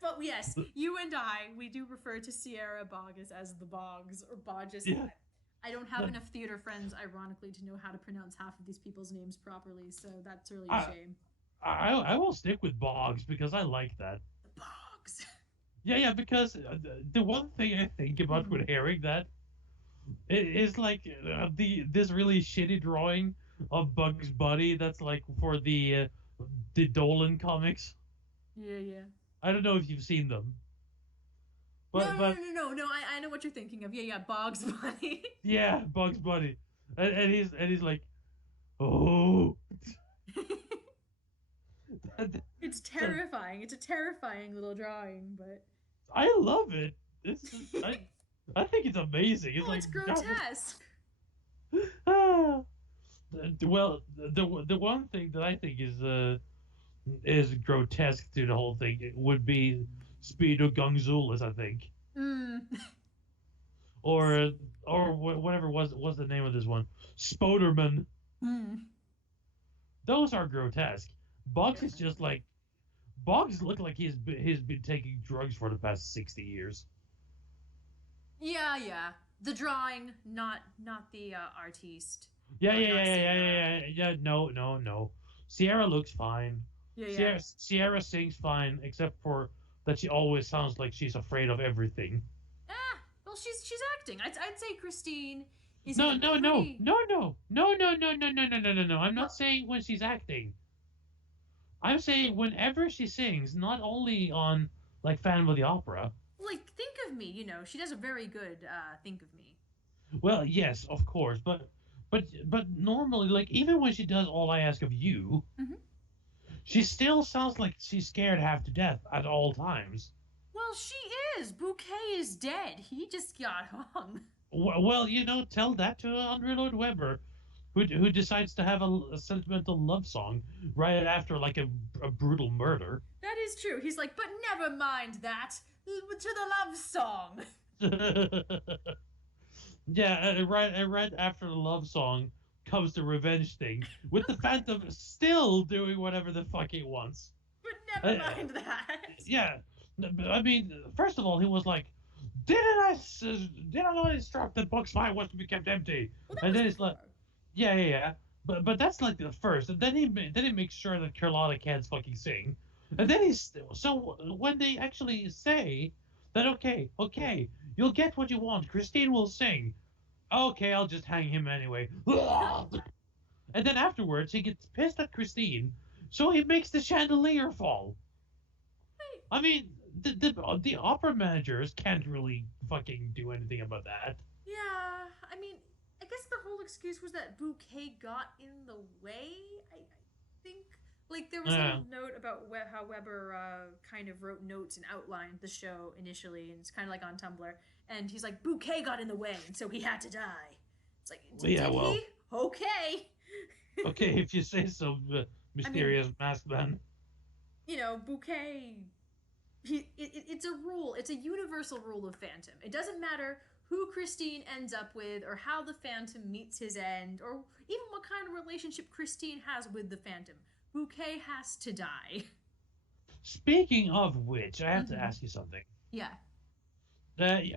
But yes, you and we do refer to Sierra Bogs as the Bogs or Bodges. yeah. I don't have enough theater friends, ironically, to know how to pronounce half of these people's names properly, so that's really a I, shame. I will stick with Boggs because I like that. The Bogs. Yeah, yeah. Because the one thing I think about Mhm. with hearing that is like this really shitty drawing of Bugs Bunny that's like for the Dolan comics. Yeah, yeah. I don't know if you've seen them, No, but no, no, no, no, no. I know what you're thinking of. Yeah, yeah. Bogs Bunny. yeah, Bugs Bunny, and he's like, oh, It's terrifying. It's a terrifying little drawing, but I love it. I think it's amazing. It's oh, like it's grotesque. ah. Well, the one thing that I think is grotesque to the whole thing would be Speedo Gonzalez, I think, Mm. or whatever was the name of this one, Spoderman. Mm. Those are grotesque. Boggs is just like Boggs look like he's been taking drugs for the past 60 years. Yeah, yeah. The drawing, not the artiste. Yeah, Like yeah, I yeah, yeah, say yeah, that. yeah, yeah. Yeah, no, no, no. Sierra looks fine. Yeah, yeah. Sierra sings fine, except for that she always sounds like she's afraid of everything. Well, she's acting. I'd say Christine is No, a no, no, pretty. no, no, no, no, no, no, no, no, no, no, no. I'm not What? saying when she's acting. I'm saying whenever she sings, not only on like Phantom of the Opera. Like, think of me. She does a very good think of me. Well, yes, of course, but normally, like even when she does All I Ask of You, Hmm. She still sounds like she's scared half to death at all times. Well, she is. Bouquet is dead. He just got hung. Well, tell that to Andre Lloyd Webber, who decides to have a sentimental love song right after like a brutal murder. That is true. He's like, but never mind that. To the love song. Yeah, right after the love song comes the revenge thing, with the Phantom still doing whatever the fuck he wants. But never mind that. Yeah, I mean, first of all, he was like, did I not instruct that box 5 was to be kept empty? Well, And then it's like, yeah. But that's like the first, and then he makes sure that Carlotta can't fucking sing, and then so when they actually say that okay, you'll get what you want, Christine will sing. Okay, I'll just hang him anyway. And then afterwards, he gets pissed at Christine, so he makes the chandelier fall. I mean, the opera managers can't really fucking do anything about that. Yeah, I mean, I guess the whole excuse was that Bouquet got in the way. I think like there was a note about how Weber kind of wrote notes and outlined the show initially, and it's kind of like on Tumblr. And he's like, Bouquet got in the way, and so he had to die. It's like, did he? Okay. Okay, if you say so, mysterious masked man. Bouquet. It's a rule. It's a universal rule of Phantom. It doesn't matter who Christine ends up with, or how the Phantom meets his end, or even what kind of relationship Christine has with the Phantom. Bouquet has to die. Speaking of which, I have to ask you something. Yeah. I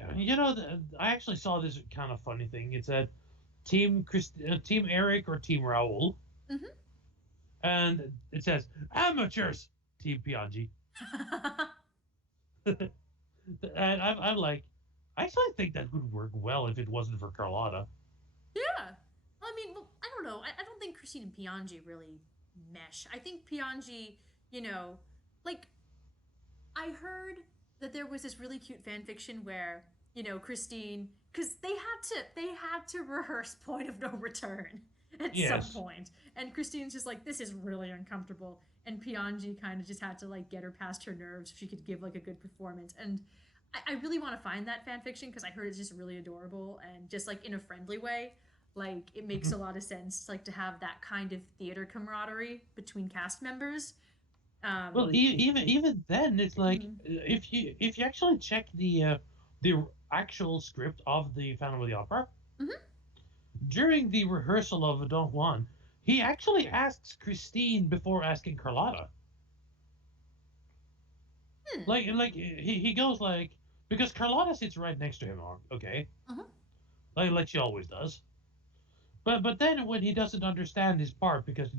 actually saw this kind of funny thing. It said Team Erik or Team Raoul. Mm-hmm. And it says amateurs, Team Piangi. And I'm like, I actually think that would work well if it wasn't for Carlotta. Yeah. I mean, well, I don't know. I don't think Christine and Piangi really mesh. I think Piangi, like, I heard that there was this really cute fan fiction where, Christine, because they had to rehearse Point of No Return at some point. And Christine's just like, this is really uncomfortable. And Piangi kind of just had to like get her past her nerves so she could give like a good performance. And I really want to find that fan fiction because I heard it's just really adorable and just like in a friendly way. Like it makes a lot of sense like to have that kind of theater camaraderie between cast members. Well, even then, it's like if you actually check the actual script of the Phantom of the Opera, during the rehearsal of Don Juan, he actually asks Christine before asking Carlotta. Like he goes like, because Carlotta sits right next to him, okay, like she always does. But then when he doesn't understand his part because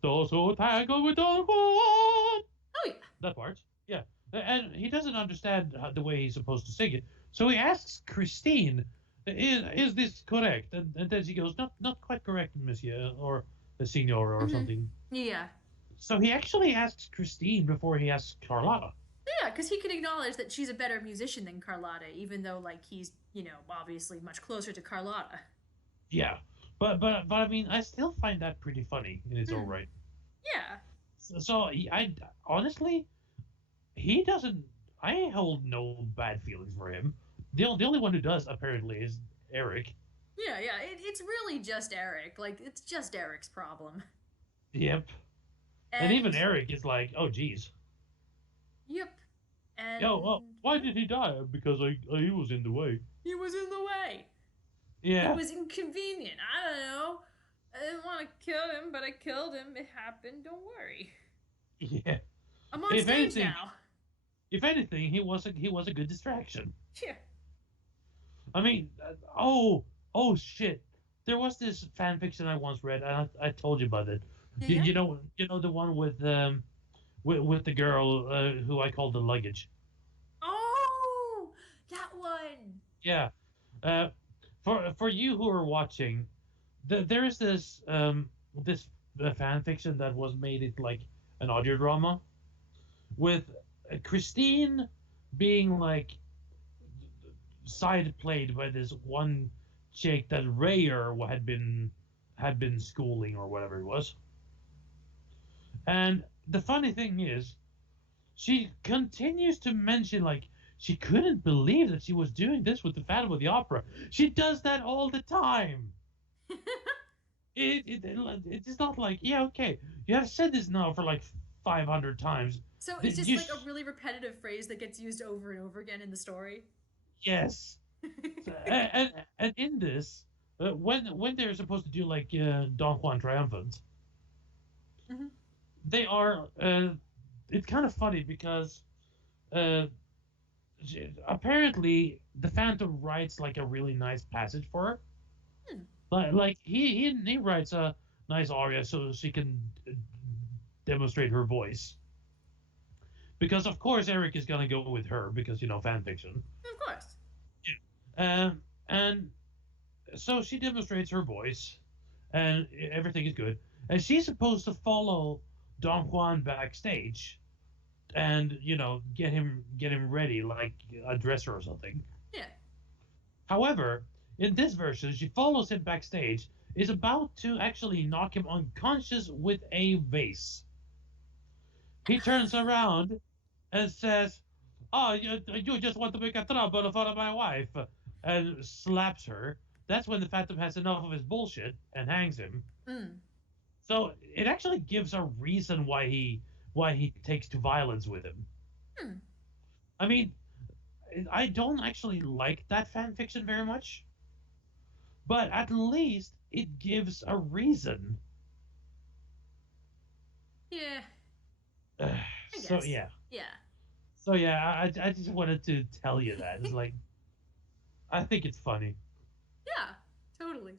those who tango with Don Juan. Oh yeah. That part, yeah. And he doesn't understand the way he's supposed to sing it. So he asks Christine, is this correct? And then she goes, not quite correct, monsieur, or signor, or something. Yeah. So he actually asks Christine before he asks Carlotta. Yeah, because he can acknowledge that she's a better musician than Carlotta, even though, like, he's, obviously much closer to Carlotta. Yeah. But I mean, I still find that pretty funny in its own right. Yeah. So I honestly, he doesn't. I hold no bad feelings for him. The only one who does apparently is Erik. Yeah. It's really just Erik. Like it's just Erik's problem. Yep. And even Erik is like, oh geez. Yep. And why did he die? Because he was in the way. He was in the way. Yeah. It was inconvenient. I don't know. I didn't want to kill him, but I killed him. It happened. Don't worry. Yeah. I'm on stage now. If anything, he was a good distraction. Yeah. I mean, shit. There was this fan fiction I once read, and I told you about it. Yeah. You know the one with the girl who I called the luggage. Oh, that one. Yeah. For you who are watching, there is this fan fiction that was made it like an audio drama with Christine being like side played by this one chick that Rayer had been schooling or whatever it was, and the funny thing is, she continues to mention like she couldn't believe that she was doing this with the Phantom of the Opera. She does that all the time. It's not like, yeah, okay, you have said this now for like 500 times. So it's That just you like a really repetitive phrase that gets used over and over again in the story. yes. So, and in this, when they're supposed to do like Don Juan Triumphant, Hmm. they are. It's kind of funny because uh, apparently the Phantom writes like a really nice passage for her. Hmm. Like he writes a nice aria so she can demonstrate her voice. Because of course Erik is gonna go with her because fan fiction. Of course. And so she demonstrates her voice, and everything is good. And she's supposed to follow Don Juan backstage, and get him ready like a dresser or something. Yeah. However, in this version, she follows him backstage, is about to actually knock him unconscious with a vase. He turns around and says, "Oh, you just want to make a trouble for my wife," and slaps her. That's when the Phantom has enough of his bullshit and hangs him. Mm. So it actually gives a reason why he takes to violence with him. Hmm. I mean, I don't actually like that fan fiction very much, but at least it gives a reason. Yeah. I So guess. yeah, Yeah. I just wanted to tell you that. It's like I think it's funny. Yeah. Totally.